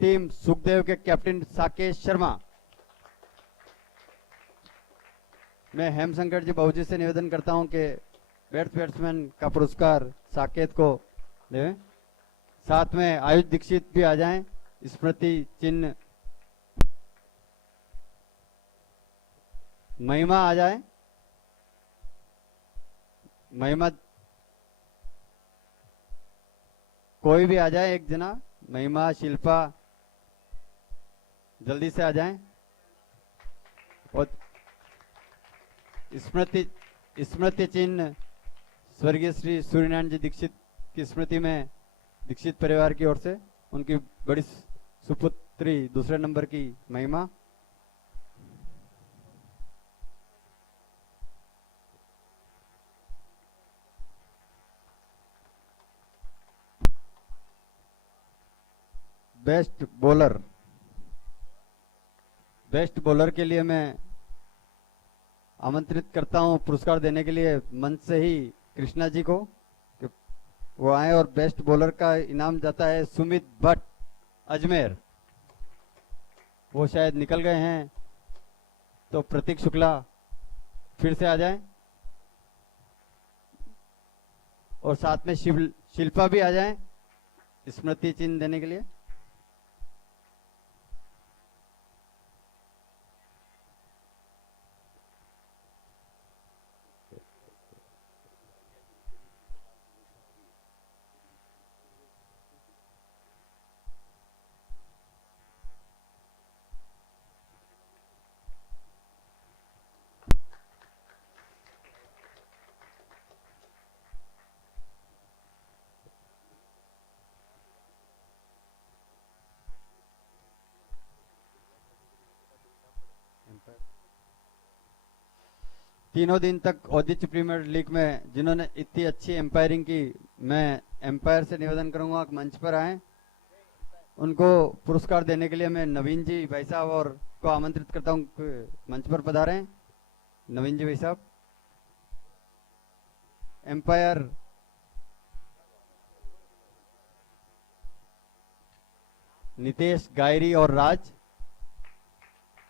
टीम सुखदेव के कैप्टन साकेत शर्मा। मैं हेमशंकर जी बाबूजी से निवेदन करता हूं कि बैट्समैन का पुरस्कार साकेत को दें। साथ में आयुष दीक्षित भी आ जाएं, स्मृति चिन्ह। महिमा आ जाए, महिमा कोई भी आ जाए, एक जना, महिमा शिल्पा जल्दी से आ जाएं। और स्मृति चिन्ह स्वर्गीय श्री सूर्यनारायण जी दीक्षित की स्मृति में दीक्षित परिवार की ओर से उनकी बड़ी सुपुत्री दूसरे नंबर की महिमा। बेस्ट बॉलर के लिए मैं आमंत्रित करता हूं पुरस्कार देने के लिए मंच से ही कृष्णा जी को कि वो आए, और बेस्ट बॉलर का इनाम जाता है सुमित भट्ट अजमेर। वो शायद निकल गए हैं, तो प्रतीक शुक्ला फिर से आ जाएं, और साथ में शिल्पा भी आ जाएं स्मृति चिन्ह देने के लिए। तीनों दिन तक औदिच्य प्रीमियर लीग में जिन्होंने इतनी अच्छी एम्पायरिंग की, मैं एम्पायर से निवेदन करूंगा कि मंच पर आए। उनको पुरस्कार देने के लिए मैं नवीन जी भाई साहब और को आमंत्रित करता हूं कि मंच पर पधारें। नवीन जी भाई साहब। एम्पायर नितेश गायरी और राज।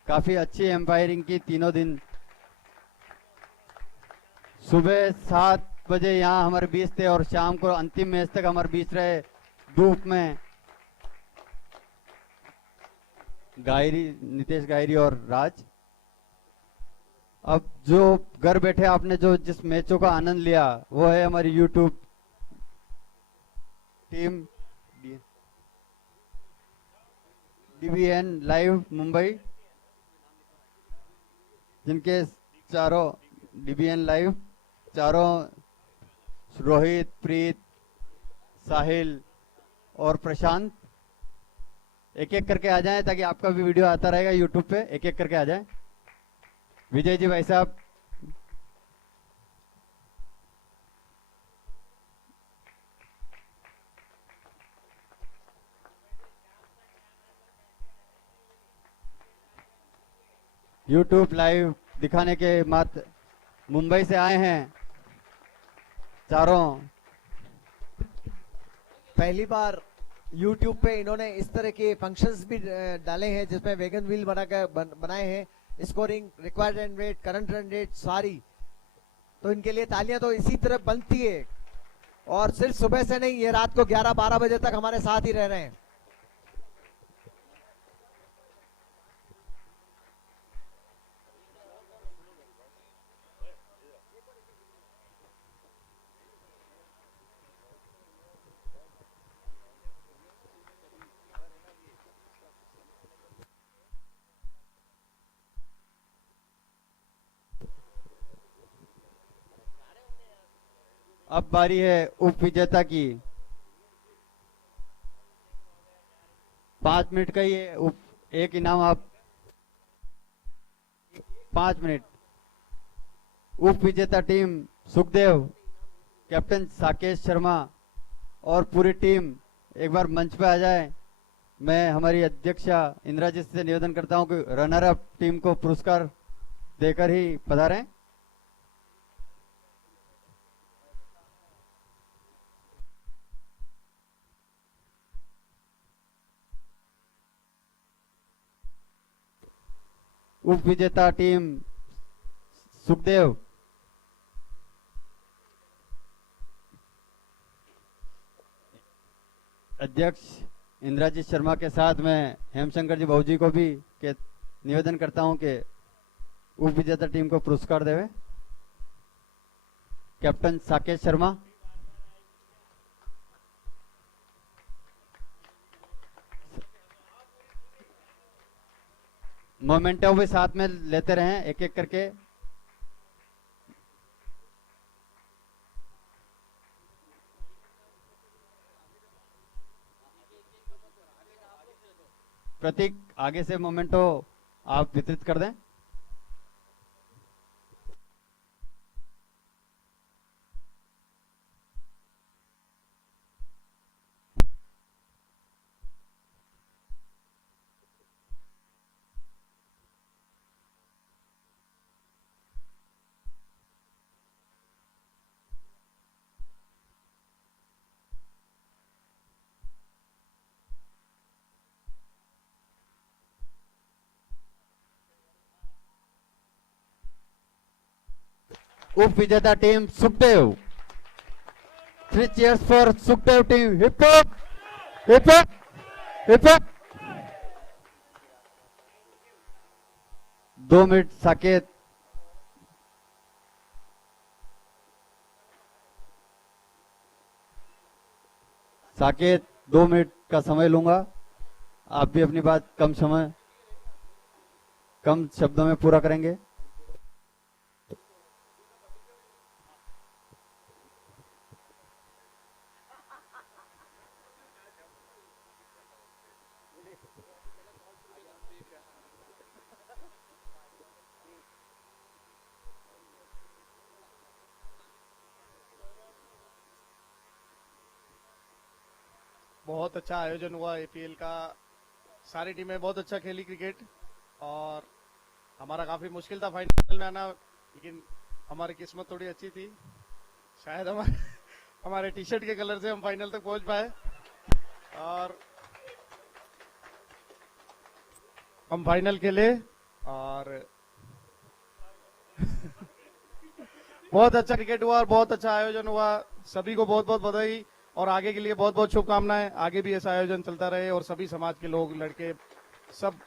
काफी अच्छी एम्पायरिंग की तीनों दिन। सुबह 7 बजे यहाँ हमारे बीच थे और शाम को अंतिम मैच तक हमारे बीच रहे धूप में। गायरी, नितेश गायरी और राज। अब जो घर बैठे आपने जो जिस मैचों का आनंद लिया वो है हमारी YouTube team DBN live Mumbai, जिनके चारों डीबीएन लाइव चारों रोहित, प्रीत, साहिल और प्रशांत एक एक करके आ जाएं ताकि आपका भी वीडियो आता रहेगा यूट्यूब पे। एक एक करके आ जाएं। विजय जी भाई साहब, यूट्यूब लाइव दिखाने के मात्र मुंबई से आए हैं चारों। पहली बार YouTube पे इन्होंने इस तरह के फंक्शंस भी डाले हैं जिसमें वेगन व्हील बनाए हैं, scoring, required run rate, current run rate सारी। तो इनके लिए तालियां तो इसी तरह बनती है। और सिर्फ सुबह से नहीं, ये रात को 11-12 बजे तक हमारे साथ ही रह रहे हैं। अब बारी है उप विजेता की। 5 मिनट का ये एक इनाम। आप 5 मिनट। उप विजेता टीम सुखदेव, कैप्टन साकेश शर्मा और पूरी टीम एक बार मंच पे आ जाए। मैं हमारी अध्यक्षा इंदिरा जी से निवेदन करता हूं कि रनर अप टीम को पुरस्कार देकर ही पधारें। उप विजेता टीम सुखदेव, अध्यक्ष इंद्राजीत शर्मा के साथ में हेमशंकर जी भाऊ जी को भी के निवेदन करता हूं कि उप विजेता टीम को पुरस्कार देवे। कैप्टन साकेश शर्मा, मोमेंटो भी साथ में लेते रहें एक एक करके। प्रतीक, आगे से मोमेंटो आप वितरित कर दें। उप विजेता team Sukhdev. 3 cheers for Sukhdev team. Hip hip hip hip hip. 2 minute Saket. Saket 2 minute का समय लूंगा। आप भी अपनी बात कम शब्दों में पूरा करेंगे। बहुत अच्छा आयोजन हुआ एपीएल का। सारी टीमें बहुत अच्छा खेली क्रिकेट और हमारा काफी मुश्किल था फाइनल में आना, लेकिन हमारी किस्मत थोड़ी अच्छी थी। शायद हमारे टी शर्ट के कलर से हम फाइनल तक पहुंच पाए। और हम फाइनल खेले और बहुत अच्छा क्रिकेट हुआ और बहुत अच्छा आयोजन हुआ। सभी को बहुत बहुत बधाई और आगे के लिए बहुत बहुत शुभकामनाएं। आगे भी ऐसा आयोजन चलता रहे और सभी समाज के लोग, लड़के सब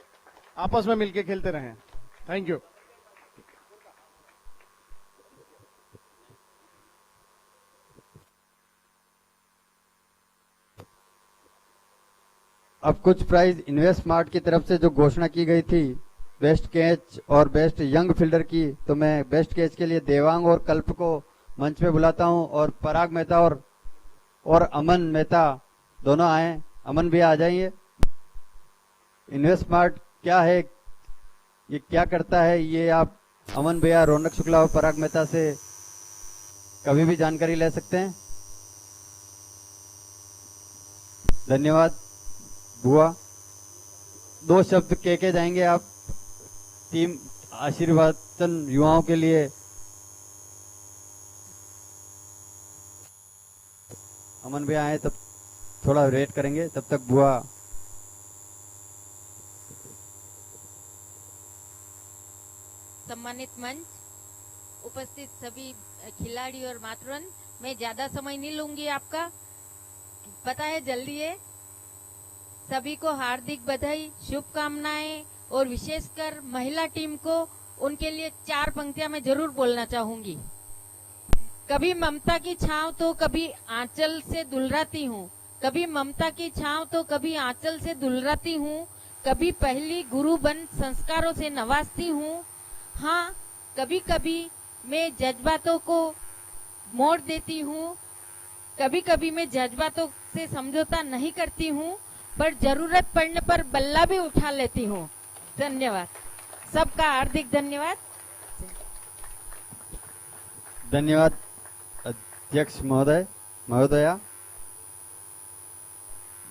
आपस में मिलके खेलते रहें। Thank you. अब कुछ प्राइज इन्वेस्ट स्मार्ट की तरफ से जो घोषणा की गई थी, बेस्ट कैच और बेस्ट यंग फील्डर की, तो मैं बेस्ट कैच के लिए देवांग और कल्प को मंच पे बुलाता हूं और पराग मेहता और अमन मेहता दोनों आए। अमन भी आ जाइए। इन्वेस्ट स्मार्ट क्या है, ये क्या करता है, ये आप अमन भैया, रौनक शुक्ला और पराग मेहता से कभी भी जानकारी ले सकते हैं। धन्यवाद। बुआ, 2 शब्द के जाएंगे आप टीम आशीर्वादन युवाओं के लिए। अमन भैया आए तब थोड़ा वेट करेंगे, तब तक बुआ। सम्मानित मंच, उपस्थित सभी खिलाड़ी और मातृन, मैं ज्यादा समय नहीं लूंगी आपका, पता है जल्दी है। सभी को हार्दिक बधाई, शुभकामनाएं और विशेषकर महिला टीम को उनके लिए 4 पंक्तियां मैं जरूर बोलना चाहूंगी। कभी ममता की छांव तो कभी आंचल से दुलराती हूँ, कभी ममता की छांव तो कभी आंचल से दुलराती हूँ, कभी पहली गुरु बन संस्कारों से नवाजती हूँ। हाँ, कभी कभी मैं जज्बातों को मोड़ देती हूँ, कभी कभी मैं जज्बातों से समझौता नहीं करती हूँ, पर जरूरत पड़ने पर बल्ला भी उठा लेती हूँ। धन्यवाद, सबका हार्दिक धन्यवाद। धन्यवाद अध्यक्ष महोदया।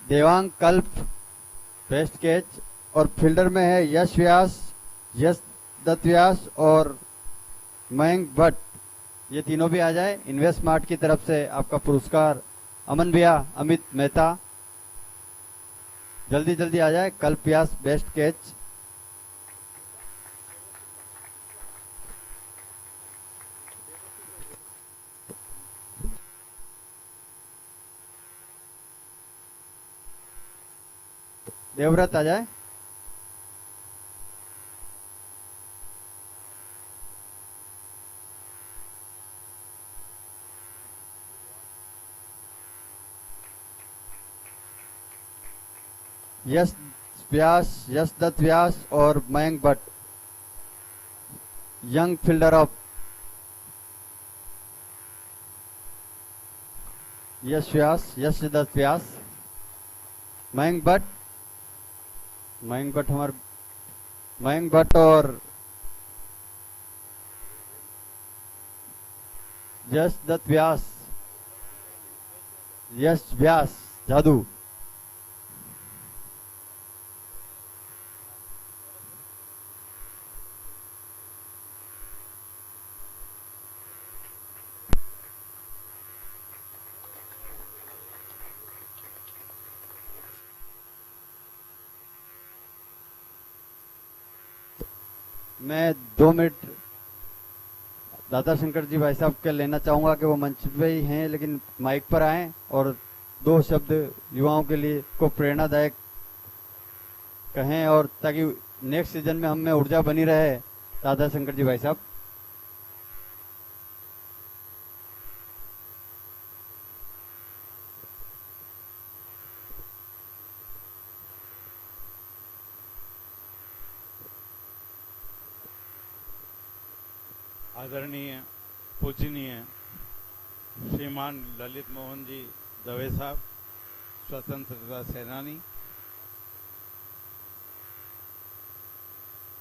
देवांग कल्प बेस्ट कैच और फील्डर में है यश व्यास, यश दत्त व्यास और मयंक भट्ट। ये तीनों भी आ जाए। इन्वेस्ट स्मार्ट की तरफ से आपका पुरस्कार अमन भैया, अमित मेहता जल्दी जल्दी आ जाए। Kalp Vyas best catch. देवव्रत आ जाए। यश व्यास, यश दत्त व्यास और Mayank Bhatt, young fielder of. Yash Vyas, Yash Dutt Vyas, Mayank Bhatt, Mayank Bhatt और यश दत्त व्यास, यश व्यास जादू। मैं 2 मिनट दाता शंकर जी भाई साहब के लेना चाहूंगा कि वो मंच पे ही हैं, लेकिन माइक पर आए और 2 शब्द युवाओं के लिए को प्रेरणादायक कहें, और ताकि नेक्स्ट सीजन में हम में ऊर्जा बनी रहे। दाता शंकर जी भाई साहब। आदरणीय पूजनीय श्रीमान ललित मोहन जी दवे साहब, स्वतंत्रता सेनानी,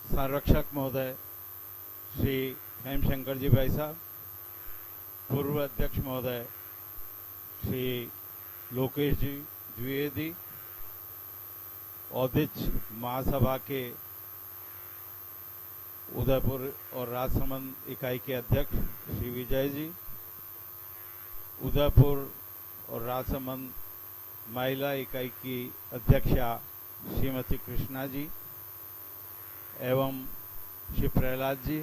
संरक्षक महोदय श्री हेमशंकर जी भाई साहब, पूर्व अध्यक्ष महोदय श्री लोकेश जी द्विवेदी, अध्यक्ष महासभा के उदयपुर और राजसमंद इकाई के अध्यक्ष श्री विजय जी, उदयपुर और राजसमंद महिला इकाई की अध्यक्षा श्रीमती कृष्णा जी, एवं श्री प्रहलाद जी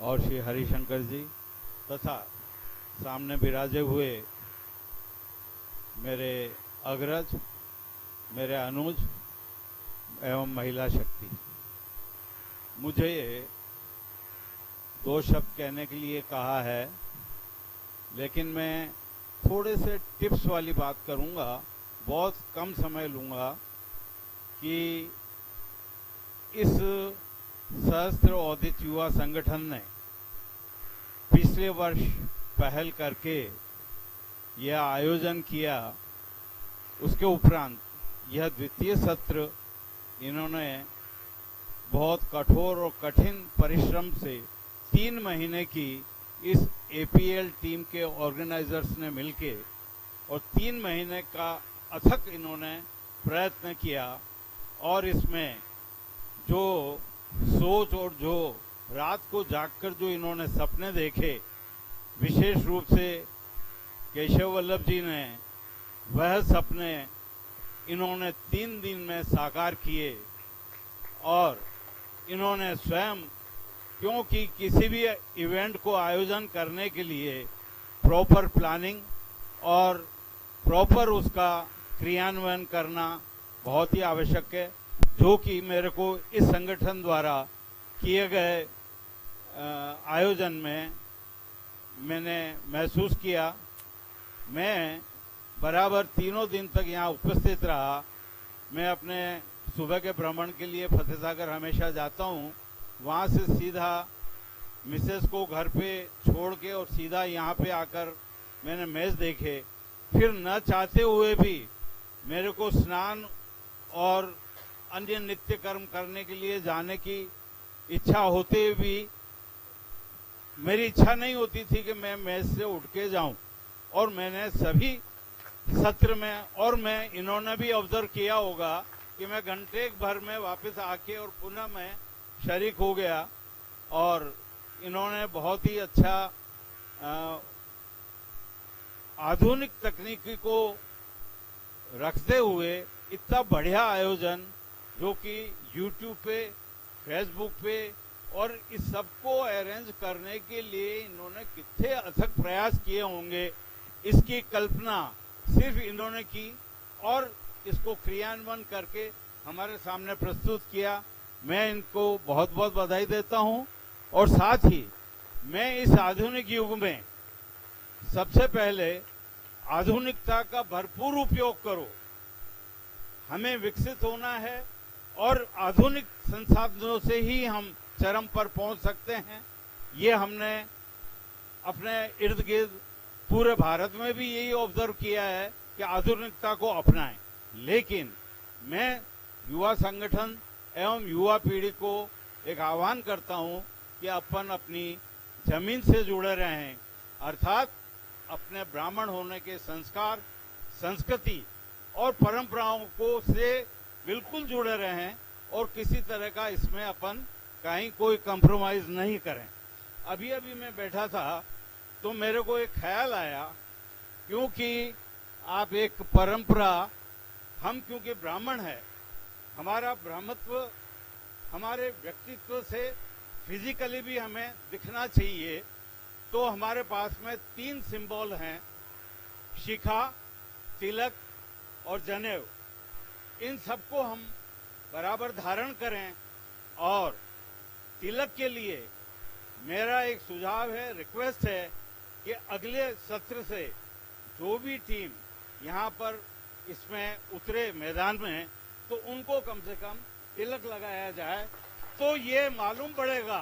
और श्री हरिशंकर जी तथा सामने विराजे हुए मेरे अग्रज, मेरे अनुज एवं महिला शक्ति, मुझे दो शब्द कहने के लिए कहा है, लेकिन मैं थोड़े से टिप्स वाली बात करूंगा, बहुत कम समय लूंगा कि इस सहस्त्र औदित युवा संगठन ने पिछले वर्ष पहल करके यह आयोजन किया। उसके उपरांत यह द्वितीय सत्र इन्होंने बहुत कठोर और कठिन परिश्रम से 3 महीने की इस एपीएल टीम के ऑर्गेनाइजर्स ने मिलके और 3 महीने का अथक इन्होंने प्रयत्न किया और इसमें जो सोच और जो रात को जागकर जो इन्होंने सपने देखे, विशेष रूप से केशव वल्लभ जी ने वह सपने इन्होंने 3 दिन में साकार किए और इन्होंने स्वयं, क्योंकि किसी भी इवेंट को आयोजन करने के लिए प्रॉपर प्लानिंग और प्रॉपर उसका क्रियान्वयन करना बहुत ही आवश्यक है, जो कि मेरे को इस संगठन द्वारा किए गए आयोजन में मैंने महसूस किया। मैं बराबर 3 दिन तक यहाँ उपस्थित रहा। मैं अपने सुबह के भ्रमण के लिए फतेह सागर हमेशा जाता हूँ, वहाँ से सीधा मिसेस को घर पे छोड़ के और सीधा यहाँ पे आकर मैंने मैच देखे। फिर न चाहते हुए भी मेरे को स्नान और अन्य नित्य कर्म करने के लिए जाने की इच्छा होते हुए भी मेरी इच्छा नहीं होती थी कि मैं मैच से उठ के जाऊं, और मैंने सभी सत्र में, और मैं इन्होंने भी ऑब्जर्व किया होगा कि मैं घंटे भर में वापस आके और पुनः मैं शरीक हो गया। और इन्होंने बहुत ही अच्छा आधुनिक तकनीकी को रखते हुए इतना बढ़िया आयोजन, जो कि YouTube पे, Facebook पे और इस सबको अरेंज करने के लिए इन्होंने कितने अथक प्रयास किए होंगे, इसकी कल्पना सिर्फ इन्होंने की और इसको क्रियान्वयन करके हमारे सामने प्रस्तुत किया। मैं इनको बहुत बहुत बधाई देता हूं। और साथ ही मैं इस आधुनिक युग में सबसे पहले आधुनिकता का भरपूर उपयोग करो। हमें विकसित होना है और आधुनिक संसाधनों से ही हम चरम पर पहुंच सकते हैं। ये हमने अपने इर्द गिर्द पूरे भारत में भी यही ऑब्जर्व किया है कि आधुनिकता को अपनाएं। लेकिन मैं युवा संगठन एवं युवा पीढ़ी को एक आह्वान करता हूं कि अपन अपनी जमीन से जुड़े रहें, अर्थात अपने ब्राह्मण होने के संस्कार, संस्कृति और परंपराओं को से बिल्कुल जुड़े रहें और किसी तरह का इसमें अपन कहीं कोई कंप्रोमाइज नहीं करें। अभी अभी मैं बैठा था तो मेरे को एक ख्याल आया, क्योंकि आप एक परंपरा, हम क्योंकि ब्राह्मण है, हमारा ब्राह्मत्व हमारे व्यक्तित्व से फिजिकली भी हमें दिखना चाहिए। तो हमारे पास में 3 सिंबल हैं, शिखा, तिलक और जनेऊ। इन सबको हम बराबर धारण करें। और तिलक के लिए मेरा एक सुझाव है, रिक्वेस्ट है कि अगले सत्र से जो भी टीम यहाँ पर इसमें उतरे मैदान में, तो उनको कम से कम तिलक लगाया जाए, तो ये मालूम पड़ेगा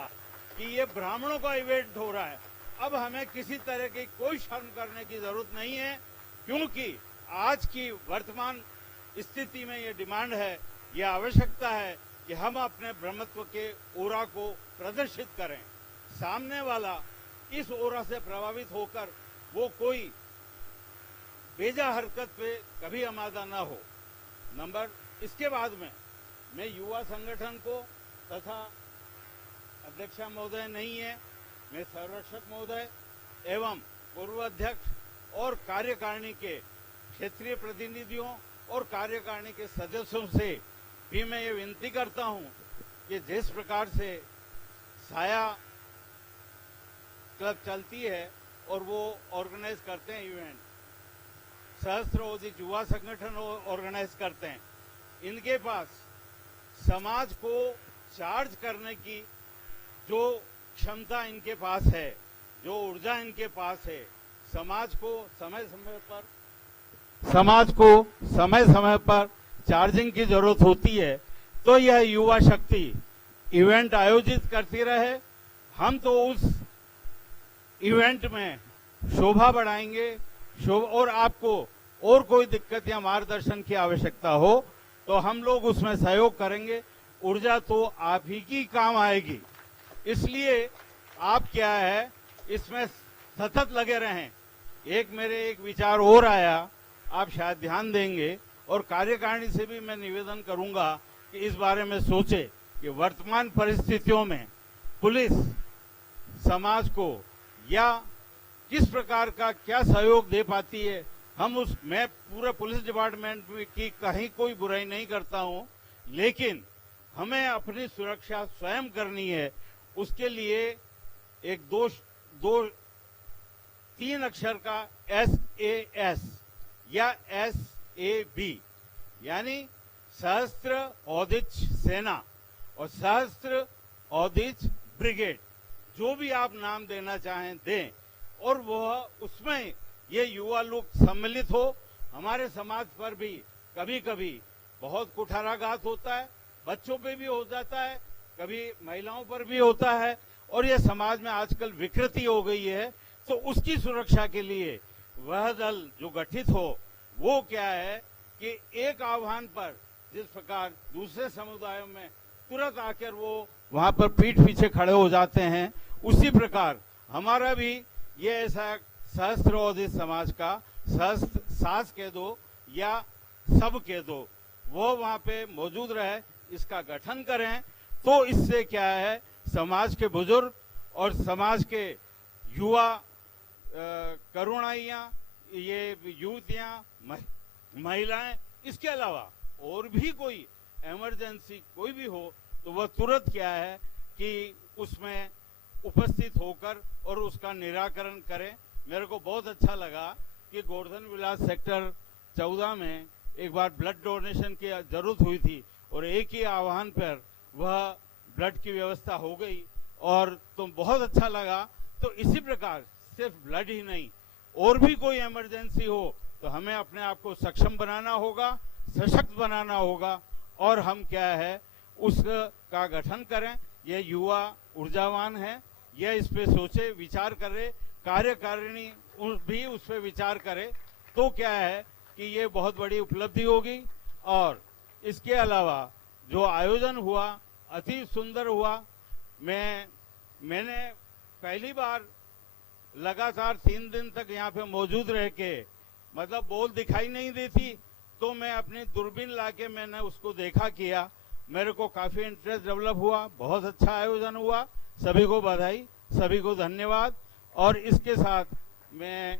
कि ये ब्राह्मणों का इवेंट हो रहा है। अब हमें किसी तरह की कोई शर्म करने की जरूरत नहीं है, क्योंकि आज की वर्तमान स्थिति में ये डिमांड है, ये आवश्यकता है कि हम अपने ब्रह्मत्व के ओरा को प्रदर्शित करें। सामने वाला इस ओरा से प्रभावित होकर वो कोई बेजा हरकत पे कभी आमादा ना हो। इसके बाद में मैं युवा संगठन को तथा अध्यक्षा महोदय नहीं है, मैं संरक्षक महोदय एवं पूर्व अध्यक्ष और कार्यकारिणी के क्षेत्रीय प्रतिनिधियों और कार्यकारिणी के सदस्यों से भी मैं ये विनती करता हूं कि जिस प्रकार से साया क्लब चलती है और वो ऑर्गेनाइज करते हैं इवेंट, सहस्त्र युवा संगठन ऑर्गेनाइज करते हैं, इनके पास समाज को चार्ज करने की जो क्षमता इनके पास है, जो ऊर्जा इनके पास है, समाज को समय समय पर चार्जिंग की जरूरत होती है, तो यह युवा शक्ति इवेंट आयोजित करती रहे। हम तो उस इवेंट में शोभा बढ़ाएंगे, और आपको और कोई दिक्कत या मार्गदर्शन की आवश्यकता हो तो हम लोग उसमें सहयोग करेंगे। ऊर्जा तो आप ही की काम आएगी, इसलिए आप क्या है इसमें सतत लगे रहें। मेरे एक विचार और आया, आप शायद ध्यान देंगे, और कार्यकारिणी से भी मैं निवेदन करूंगा कि इस बारे में सोचे कि वर्तमान परिस्थितियों में पुलिस समाज को या किस प्रकार का क्या सहयोग दे पाती है। मैं पूरे पुलिस डिपार्टमेंट की कहीं कोई बुराई नहीं करता हूं, लेकिन हमें अपनी सुरक्षा स्वयं करनी है। उसके लिए एक तीन अक्षर का SAS या SAB यानी सहस्त्र औदिच सेना और सहस्त्र औदिच ब्रिगेड, जो भी आप नाम देना चाहें दें, और वह उसमें ये युवा लोग सम्मिलित हो। हमारे समाज पर भी कभी कभी बहुत कुठाराघात होता है, बच्चों पे भी हो जाता है, कभी महिलाओं पर भी होता है, और ये समाज में आजकल विकृति हो गई है। तो उसकी सुरक्षा के लिए वह दल जो गठित हो, वो क्या है कि एक आह्वान पर जिस प्रकार दूसरे समुदायों में तुरंत आकर वो वहां पर पीठ पीछे खड़े हो जाते हैं, उसी प्रकार हमारा भी ये ऐसा सहस्त्र समाज का सास कह दो या सब कह दो, वो वहां पे मौजूद रहे, इसका गठन करें। तो इससे क्या है, समाज के बुजुर्ग और समाज के युवा करुणाइयां, ये युवतियां, महिलाएं, इसके अलावा और भी कोई इमरजेंसी कोई भी हो तो वह तुरंत क्या है कि उसमें उपस्थित होकर और उसका निराकरण करें। मेरे को बहुत अच्छा लगा कि गोवर्धन विलास सेक्टर 14 में एक बार ब्लड डोनेशन की जरूरत हुई थी और एक ही आह्वान पर वह ब्लड की व्यवस्था हो गई, और तो बहुत अच्छा लगा। तो इसी प्रकार सिर्फ ब्लड ही नहीं, और भी कोई इमरजेंसी हो तो हमें अपने आप को सक्षम बनाना होगा, सशक्त बनाना होगा, और हम क्या है उसका गठन करें। यह युवा ऊर्जावान है, यह इस पे सोचे, विचार करे, कार्यकारिणी भी उस पर विचार करे, तो क्या है कि ये बहुत बड़ी उपलब्धि होगी। और इसके अलावा जो आयोजन हुआ अति सुंदर हुआ। मैंने पहली बार लगातार 3 दिन तक यहाँ पे मौजूद रह के, मतलब बॉल दिखाई नहीं देती, तो मैं अपनी दूरबीन लाके मैंने उसको देखा किया, मेरे को काफी इंटरेस्ट डेवलप हुआ। बहुत अच्छा आयोजन हुआ, सभी को बधाई, सभी को धन्यवाद। और इसके साथ मैं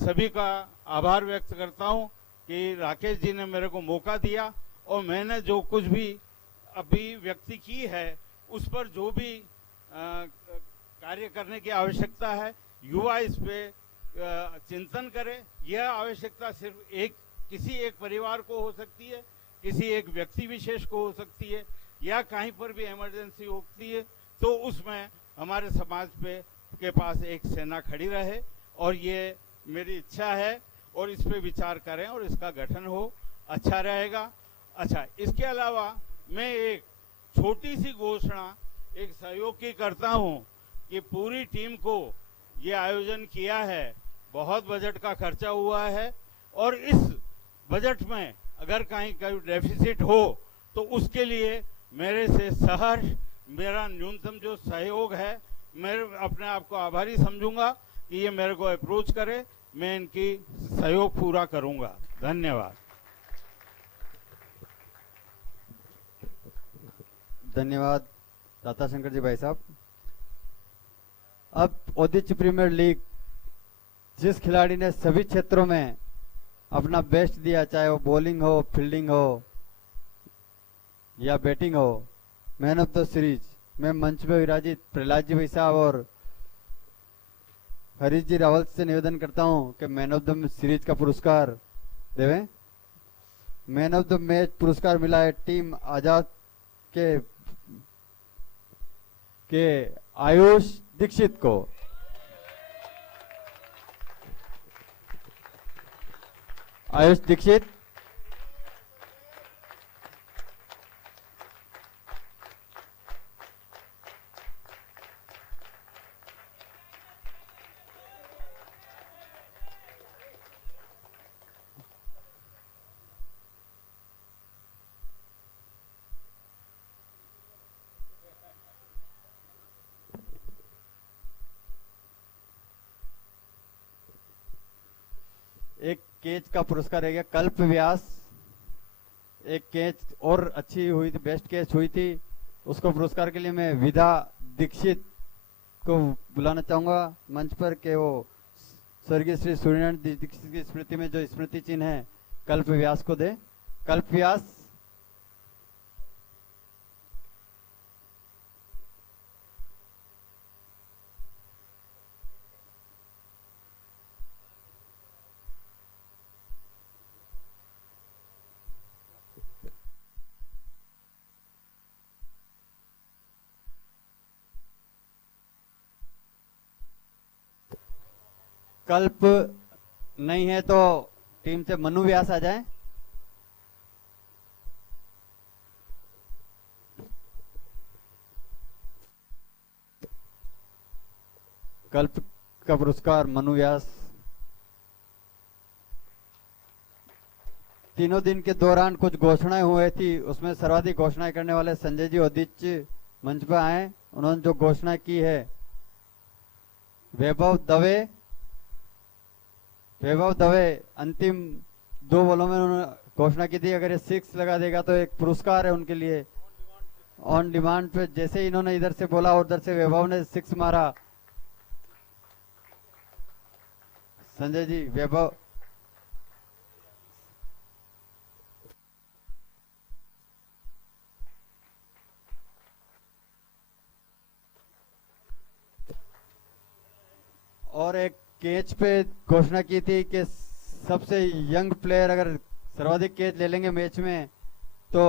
सभी का आभार व्यक्त करता हूं कि राकेश जी ने मेरे को मौका दिया, और मैंने जो कुछ भी अभिव्यक्ति की है उस पर जो भी कार्य करने की आवश्यकता है, युवा इस पे चिंतन करे। यह आवश्यकता सिर्फ किसी एक परिवार को हो सकती है, किसी एक व्यक्ति विशेष को हो सकती है, या कहीं पर भी इमरजेंसी होती है, तो उसमें हमारे समाज के पास एक सेना खड़ी रहे। और ये मेरी इच्छा है, और इस पे विचार करें और इसका गठन हो, अच्छा रहेगा। अच्छा, इसके अलावा मैं एक छोटी सी घोषणा एक सहयोग की करता हूं कि पूरी टीम को ये आयोजन किया है, बहुत बजट का खर्चा हुआ है, और इस बजट में अगर कहीं डेफिसिट हो तो उसके लिए मेरे से सहर्ष मेरा न्यूनतम जो सहयोग है, मैं अपने आप को आभारी समझूंगा कि ये मेरे को अप्रोच करे, मैं इनकी सहयोग पूरा करूंगा। धन्यवाद। धन्यवाद दाता शंकर जी भाई साहब। अब औदिच्य प्रीमियर लीग, जिस खिलाड़ी ने सभी क्षेत्रों में अपना बेस्ट दिया, चाहे वो बॉलिंग हो, फील्डिंग हो या बैटिंग हो, मैन ऑफ द सीरीज में मंच पर विराजित प्रहलाद जी भाई साहब और हरीश जी रावल से निवेदन करता हूं कि मैन ऑफ द सीरीज का पुरस्कार देवें। मैन ऑफ द मैच पुरस्कार मिला है टीम आजाद के आयुष दीक्षित को। आयुष दीक्षित एक कैच का पुरस्कार रहेगा कल्प व्यास। एक कैच और अच्छी हुई थी, बेस्ट कैच हुई थी, उसको पुरस्कार के लिए मैं विधा दीक्षित को बुलाना चाहूंगा मंच पर कि वो स्वर्गीय श्री सूर्यनारायण दीक्षित की स्मृति में जो स्मृति चिन्ह है कल्प व्यास को दे। कल्प व्यास। कल्प नहीं है तो टीम से मनु व्यास आ जाए। कल्प का पुरस्कार मनु व्यास। तीनों दिन के दौरान कुछ घोषणाएं हुई थी, उसमें सर्वाधिक घोषणाएं करने वाले संजय जी ओदिच मंच पर आए। उन्होंने जो घोषणा की है वैभव दवे अंतिम 2 बॉलों में उन्होंने घोषणा की थी अगर ये 6 लगा देगा तो एक पुरस्कार है उनके लिए ऑन डिमांड पे। जैसे ही इन्होंने इधर से बोला और उधर से वैभव ने 6 मारा। संजय जी वैभव और एक कैच पे घोषणा की थी कि सबसे यंग प्लेयर अगर सर्वाधिक कैच ले लेंगे मैच में तो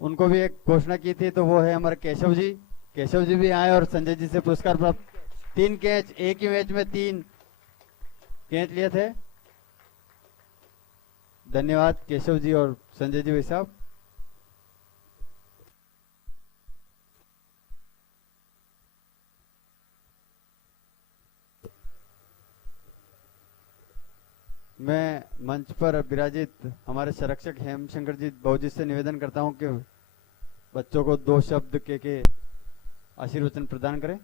उनको भी एक घोषणा की थी, तो वो है हमारे केशव जी। केशव जी भी आए और संजय जी से पुरस्कार प्राप्त। 3 कैच एक ही मैच में 3 कैच लिए थे। धन्यवाद केशव जी और संजय जी भाई साहब। मैं मंच पर विराजित हमारे संरक्षक हेमशंकर जी बहुजी से निवेदन करता हूं कि बच्चों को 2 शब्द के आशीर्वचन प्रदान करें।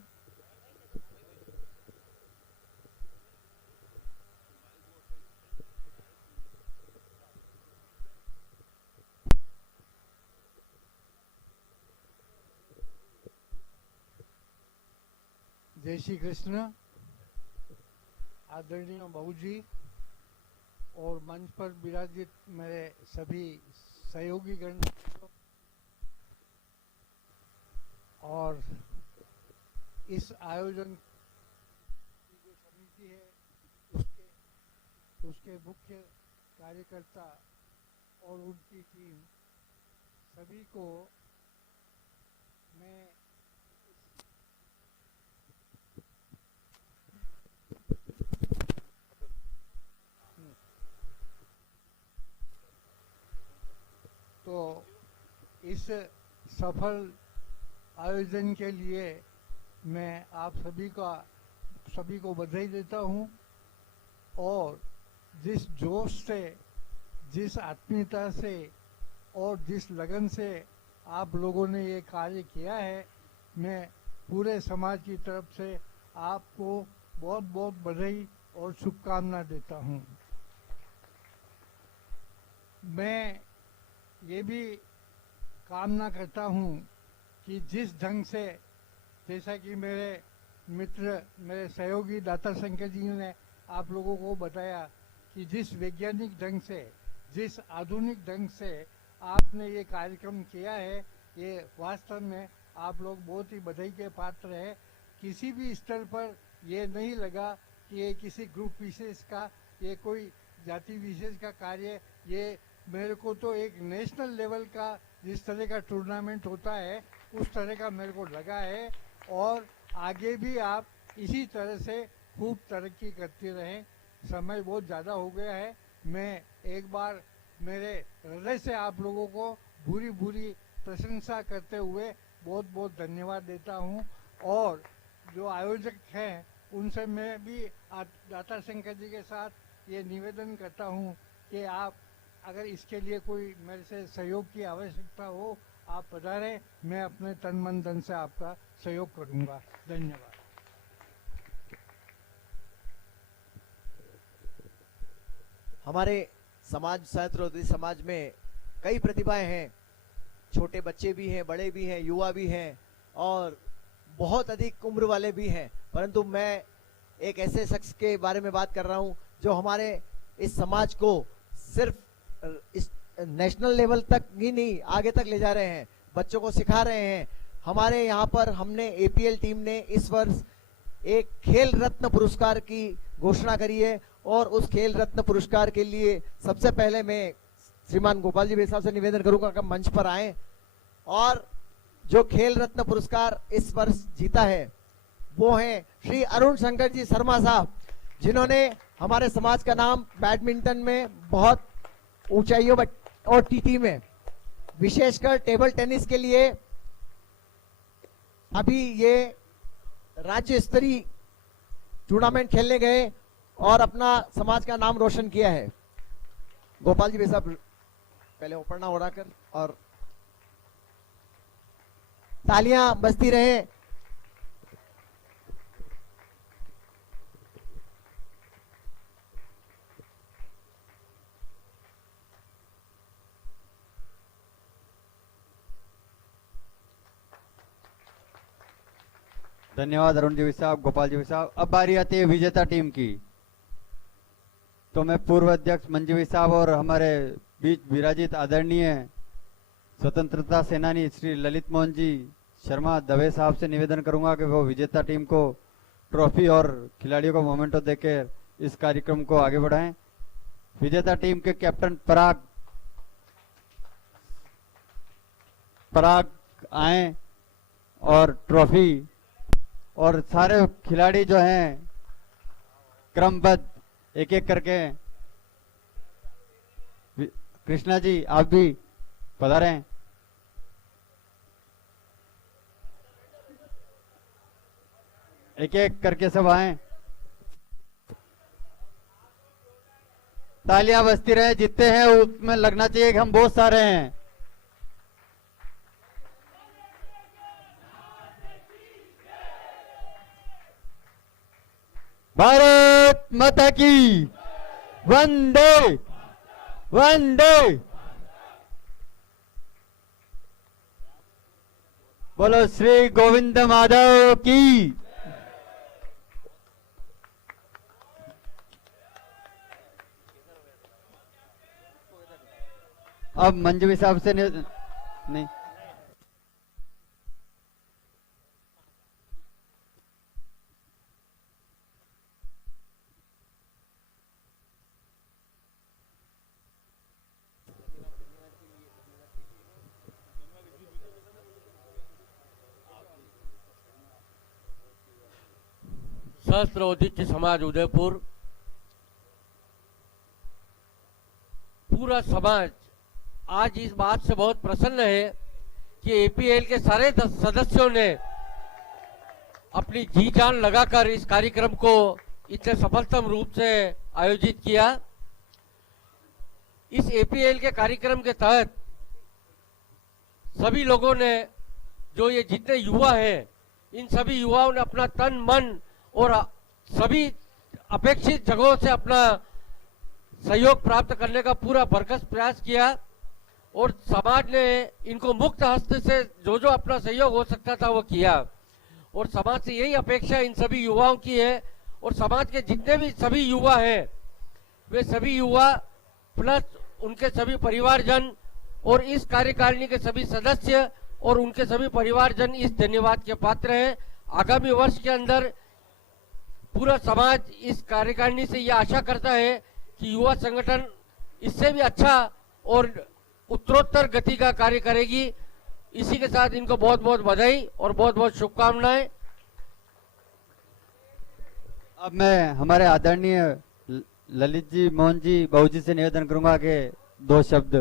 जय श्री कृष्ण। आदरणीय बहुजी और मंच पर विराजित मेरे सभी सहयोगी गण और इस आयोजन की जो समिति है उसके मुख्य कार्यकर्ता और उनकी टीम सभी को मैं तो इस सफल आयोजन के लिए मैं आप सभी को बधाई देता हूं और जिस जोश से, जिस आत्मीयता से और जिस लगन से आप लोगों ने ये कार्य किया है, मैं पूरे समाज की तरफ से आपको बहुत बहुत बधाई और शुभकामना देता हूं। मैं ये भी कामना करता हूं कि जिस ढंग से, जैसा कि मेरे मित्र, मेरे सहयोगी दाता शंकर जी ने आप लोगों को बताया कि जिस वैज्ञानिक ढंग से, जिस आधुनिक ढंग से आपने ये कार्यक्रम किया है, ये वास्तव में आप लोग बहुत ही बधाई के पात्र है। किसी भी स्तर पर ये नहीं लगा कि ये किसी ग्रुप विशेष का, ये कोई जाति विशेष का कार्य, ये मेरे को तो एक नेशनल लेवल का जिस तरह का टूर्नामेंट होता है उस तरह का मेरे को लगा है। और आगे भी आप इसी तरह से खूब तरक्की करते रहें। समय बहुत ज़्यादा हो गया है। मैं एक बार मेरे हृदय से आप लोगों को भूरी भूरी प्रशंसा करते हुए बहुत बहुत धन्यवाद देता हूं। और जो आयोजक हैं उनसे मैं भी दाता शंकर जी के साथ ये निवेदन करता हूं कि आप अगर इसके लिए कोई मेरे से सहयोग की आवश्यकता हो, आप पधारें, मैं अपने तन मन धन से आपका सहयोग करूंगा। धन्यवाद। हमारे समाज सहस्त्रोदय समाज में कई प्रतिभाएं हैं, छोटे बच्चे भी हैं, बड़े भी हैं, युवा भी हैं और बहुत अधिक उम्र वाले भी हैं। परंतु मैं एक ऐसे शख्स के बारे में बात कर रहा हूं जो हमारे इस समाज को सिर्फ इस नेशनल लेवल तक ही नहीं, आगे तक ले जा रहे हैं, बच्चों को सिखा रहे हैं। हमारे यहाँ पर हमने एपीएल टीम ने इस वर्ष एक खेल रत्न पुरस्कार की घोषणा करी है और उस खेल रत्न पुरस्कार के लिए सबसे पहले मैं श्रीमान गोपाल जी भाई साहब से निवेदन करूंगा कि मंच पर आए। और जो खेल रत्न पुरस्कार इस वर्ष जीता है वो है श्री अरुण शंकर जी शर्मा साहब, जिन्होंने हमारे समाज का नाम बैडमिंटन में बहुत ऊंचाइयों पर और टीटी में, विशेषकर टेबल टेनिस के लिए अभी ये राज्य स्तरीय टूर्नामेंट खेलने गए और अपना समाज का नाम रोशन किया है। गोपाल जी भाई साहब पहले ऊपरना उड़ाकर और तालियां बजती रहे। धन्यवाद अरुण जी साहब, गोपाल जी साहब। अब बारी आती है विजेता टीम की। तो मैं पूर्व अध्यक्ष मंजू साहब और हमारे बीच विराजित आदरणीय स्वतंत्रता सेनानी श्री ललित मोहन जी शर्मा दवे साहब से निवेदन करूंगा कि वो विजेता टीम को ट्रॉफी और खिलाड़ियों को मोमेंटो देकर इस कार्यक्रम को आगे बढ़ाएं। विजेता टीम के कैप्टन पराग आए और ट्रॉफी और सारे खिलाड़ी जो हैं क्रमबद्ध एक एक करके। कृष्णा जी आप भी पधारें। एक एक करके सब आए। तालियां बजती रहे, जितने हैं उसमें लगना चाहिए कि हम बहुत सारे हैं। भारत माता की वंदे वंदे। बोलो श्री गोविंद माधव की। अब मंजू साहब से नहीं, सहस्त्रौदित्य समाज उदयपुर, पूरा समाज आज इस बात से बहुत प्रसन्न है कि एपीएल के सारे सदस्यों ने अपनी जी जान लगाकर इस कार्यक्रम को इतने सफलतम रूप से आयोजित किया। इस एपीएल के कार्यक्रम के तहत सभी लोगों ने, जो ये जितने युवा हैं, इन सभी युवाओं ने अपना तन मन और सभी अपेक्षित जगहों से अपना सहयोग प्राप्त करने का पूरा भरसक प्रयास किया और समाज ने इनको मुक्त हस्त से जो जो अपना सहयोग हो सकता था वो किया। और समाज से यही अपेक्षा इन सभी युवाओं की है और समाज के जितने भी सभी युवा हैं वे सभी युवा प्लस उनके सभी परिवारजन और इस कार्यकारिणी के सभी सदस्य और उनके सभी परिवारजन इस धन्यवाद के पात्र हैं। आगामी वर्ष के अंदर पूरा समाज इस कार्यकारिणी से यह आशा करता है कि युवा संगठन इससे भी अच्छा और उत्तरोत्तर गति का कार्य करेगी। इसी के साथ इनको बहुत बहुत बधाई और बहुत बहुत शुभकामनाएं। अब मैं हमारे आदरणीय ललित जी, मोहन जी, बाबू जी से निवेदन करूंगा कि 2 शब्द।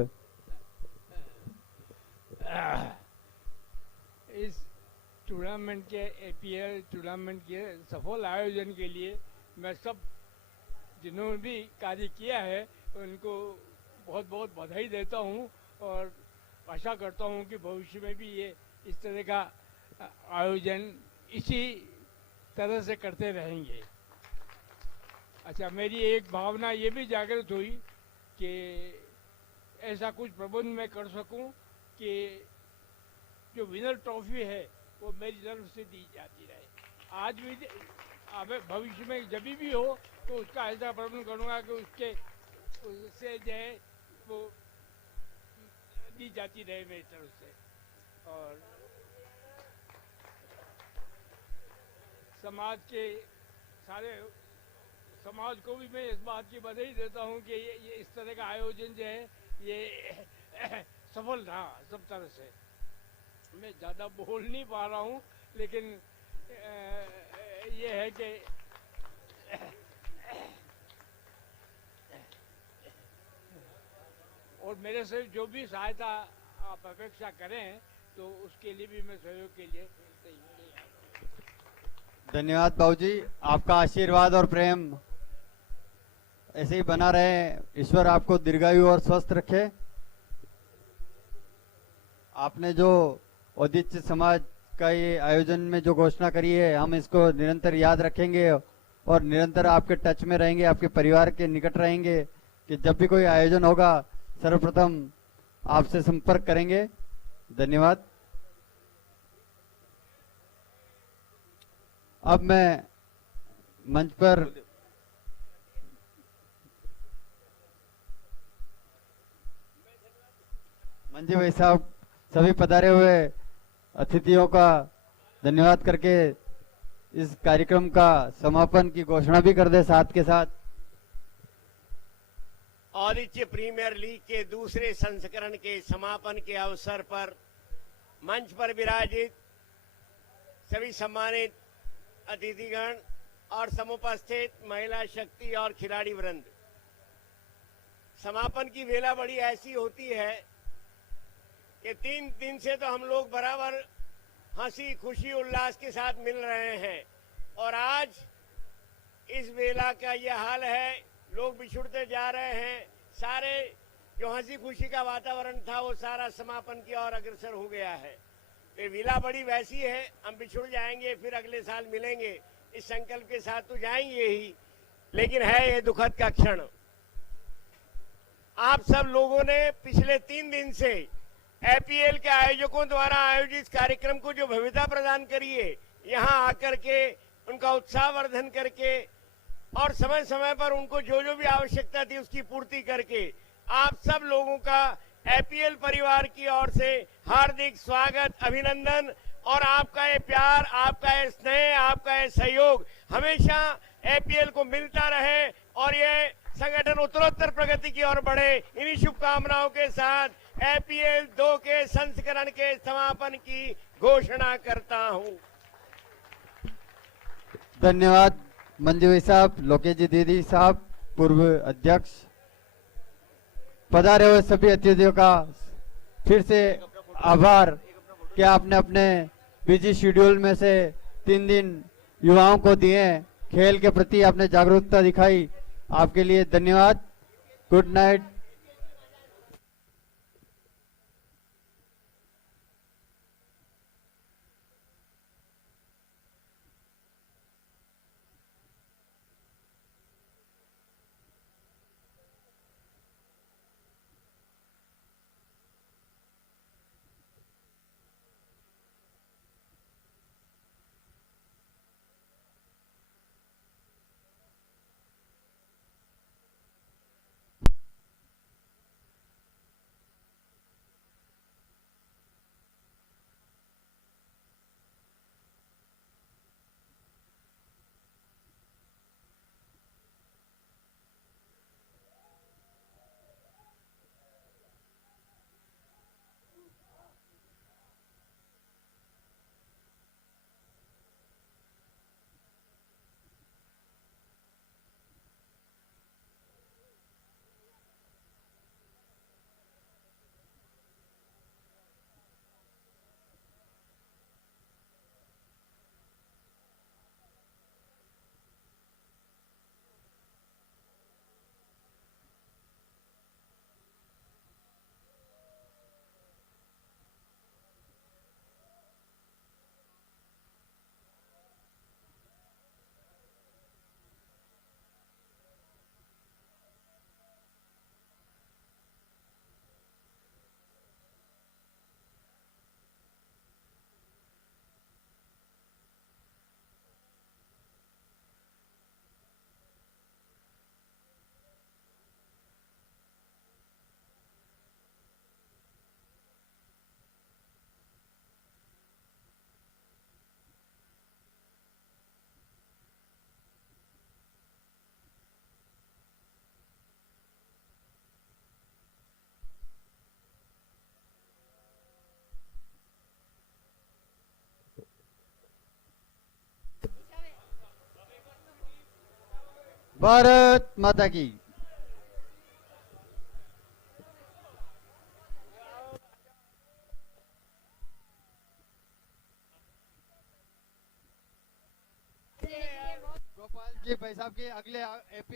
इस टूर्नामेंट के एपीएल टूर्नामेंट के सफल आयोजन के लिए मैं सब जिन्होंने भी कार्य किया है उनको बहुत बहुत बधाई देता हूं और आशा करता हूं कि भविष्य में भी ये इस तरह का आयोजन इसी तरह से करते रहेंगे। अच्छा, मेरी एक भावना ये भी जागृत हुई कि ऐसा कुछ प्रबंध मैं कर सकूं कि जो विनर ट्रॉफी है वो मेरी तरफ से दी जाती रहे। आज भी भविष्य में जब भी हो तो उसका ऐसा प्रबंध करूंगा कि उससे जो है वो दी जाती रहे मेरी तरफ से। और समाज के सारे समाज को भी मैं इस बात की बधाई देता हूं कि ये इस तरह का आयोजन जो है ये सफल रहा सब तरह से। मैं ज़्यादा बोल नहीं पा रहा हूं, लेकिन ये है कि और मेरे से जो भी सहायता आप अपेक्षा करें तो उसके लिए भी मैं सहयोग के लिए धन्यवाद बाबूजी, आपका आशीर्वाद और प्रेम ऐसे ही बना रहे। ईश्वर आपको दीर्घायु और स्वस्थ रखे। आपने जो औदित्य समाज का ये आयोजन में जो घोषणा करी है, हम इसको निरंतर याद रखेंगे और निरंतर आपके टच में रहेंगे, आपके परिवार के निकट रहेंगे कि जब भी कोई आयोजन होगा सर्वप्रथम आपसे संपर्क करेंगे। धन्यवाद। अब मैं मंच पर मंजी भाई साहब सभी पधारे हुए अतिथियों का धन्यवाद करके इस कार्यक्रम का समापन की घोषणा भी कर दे। साथ के साथ औदित्य प्रीमियर लीग के दूसरे संस्करण के समापन के अवसर पर मंच पर विराजित सभी सम्मानित अतिथिगण और समुपस्थित महिला शक्ति और खिलाड़ी वृंद, समापन की वेला बड़ी ऐसी होती है कि 3 दिन से तो हम लोग बराबर हंसी खुशी उल्लास के साथ मिल रहे हैं और आज इस वेला का यह हाल है। लोग बिछुड़ते जा रहे हैं, सारे जो हंसी खुशी का वातावरण था वो सारा समापन की ओर अग्रसर हो गया है। ये वेला बड़ी वैसी है, हम बिछुड़ जाएंगे फिर अगले साल मिलेंगे इस संकल्प के साथ तो जाएंगे ही, लेकिन है ये दुखद का क्षण। आप सब लोगों ने पिछले 3 दिन से एपीएल के आयोजकों द्वारा आयोजित कार्यक्रम को जो भव्यता प्रदान करी है, यहाँ आकर के उनका उत्साहवर्धन करके और समय समय पर उनको जो जो भी आवश्यकता थी उसकी पूर्ति करके आप सब लोगों का एपीएल परिवार की ओर से हार्दिक स्वागत, अभिनंदन और आपका ये प्यार, आपका ये स्नेह, आपका ये सहयोग हमेशा एपीएल को मिलता रहे और ये संगठन उत्तरोत्तर प्रगति की ओर बढ़े। इन्हीं शुभकामनाओं के साथ एपीएल 2 के संस्करण के समापन की घोषणा करता हूं। धन्यवाद मंजू भाई साहब, लोकेश जी दीदी साहब, पूर्व अध्यक्ष, पधारे हुए सभी अतिथियों का फिर से आभार कि आपने अपने बिजी शेड्यूल में से 3 दिन युवाओं को दिए, खेल के प्रति आपने जागरूकता दिखाई, आपके लिए धन्यवाद। Good night. भारत माता की। गोपाल जी भाई साहब के अगले एपीएल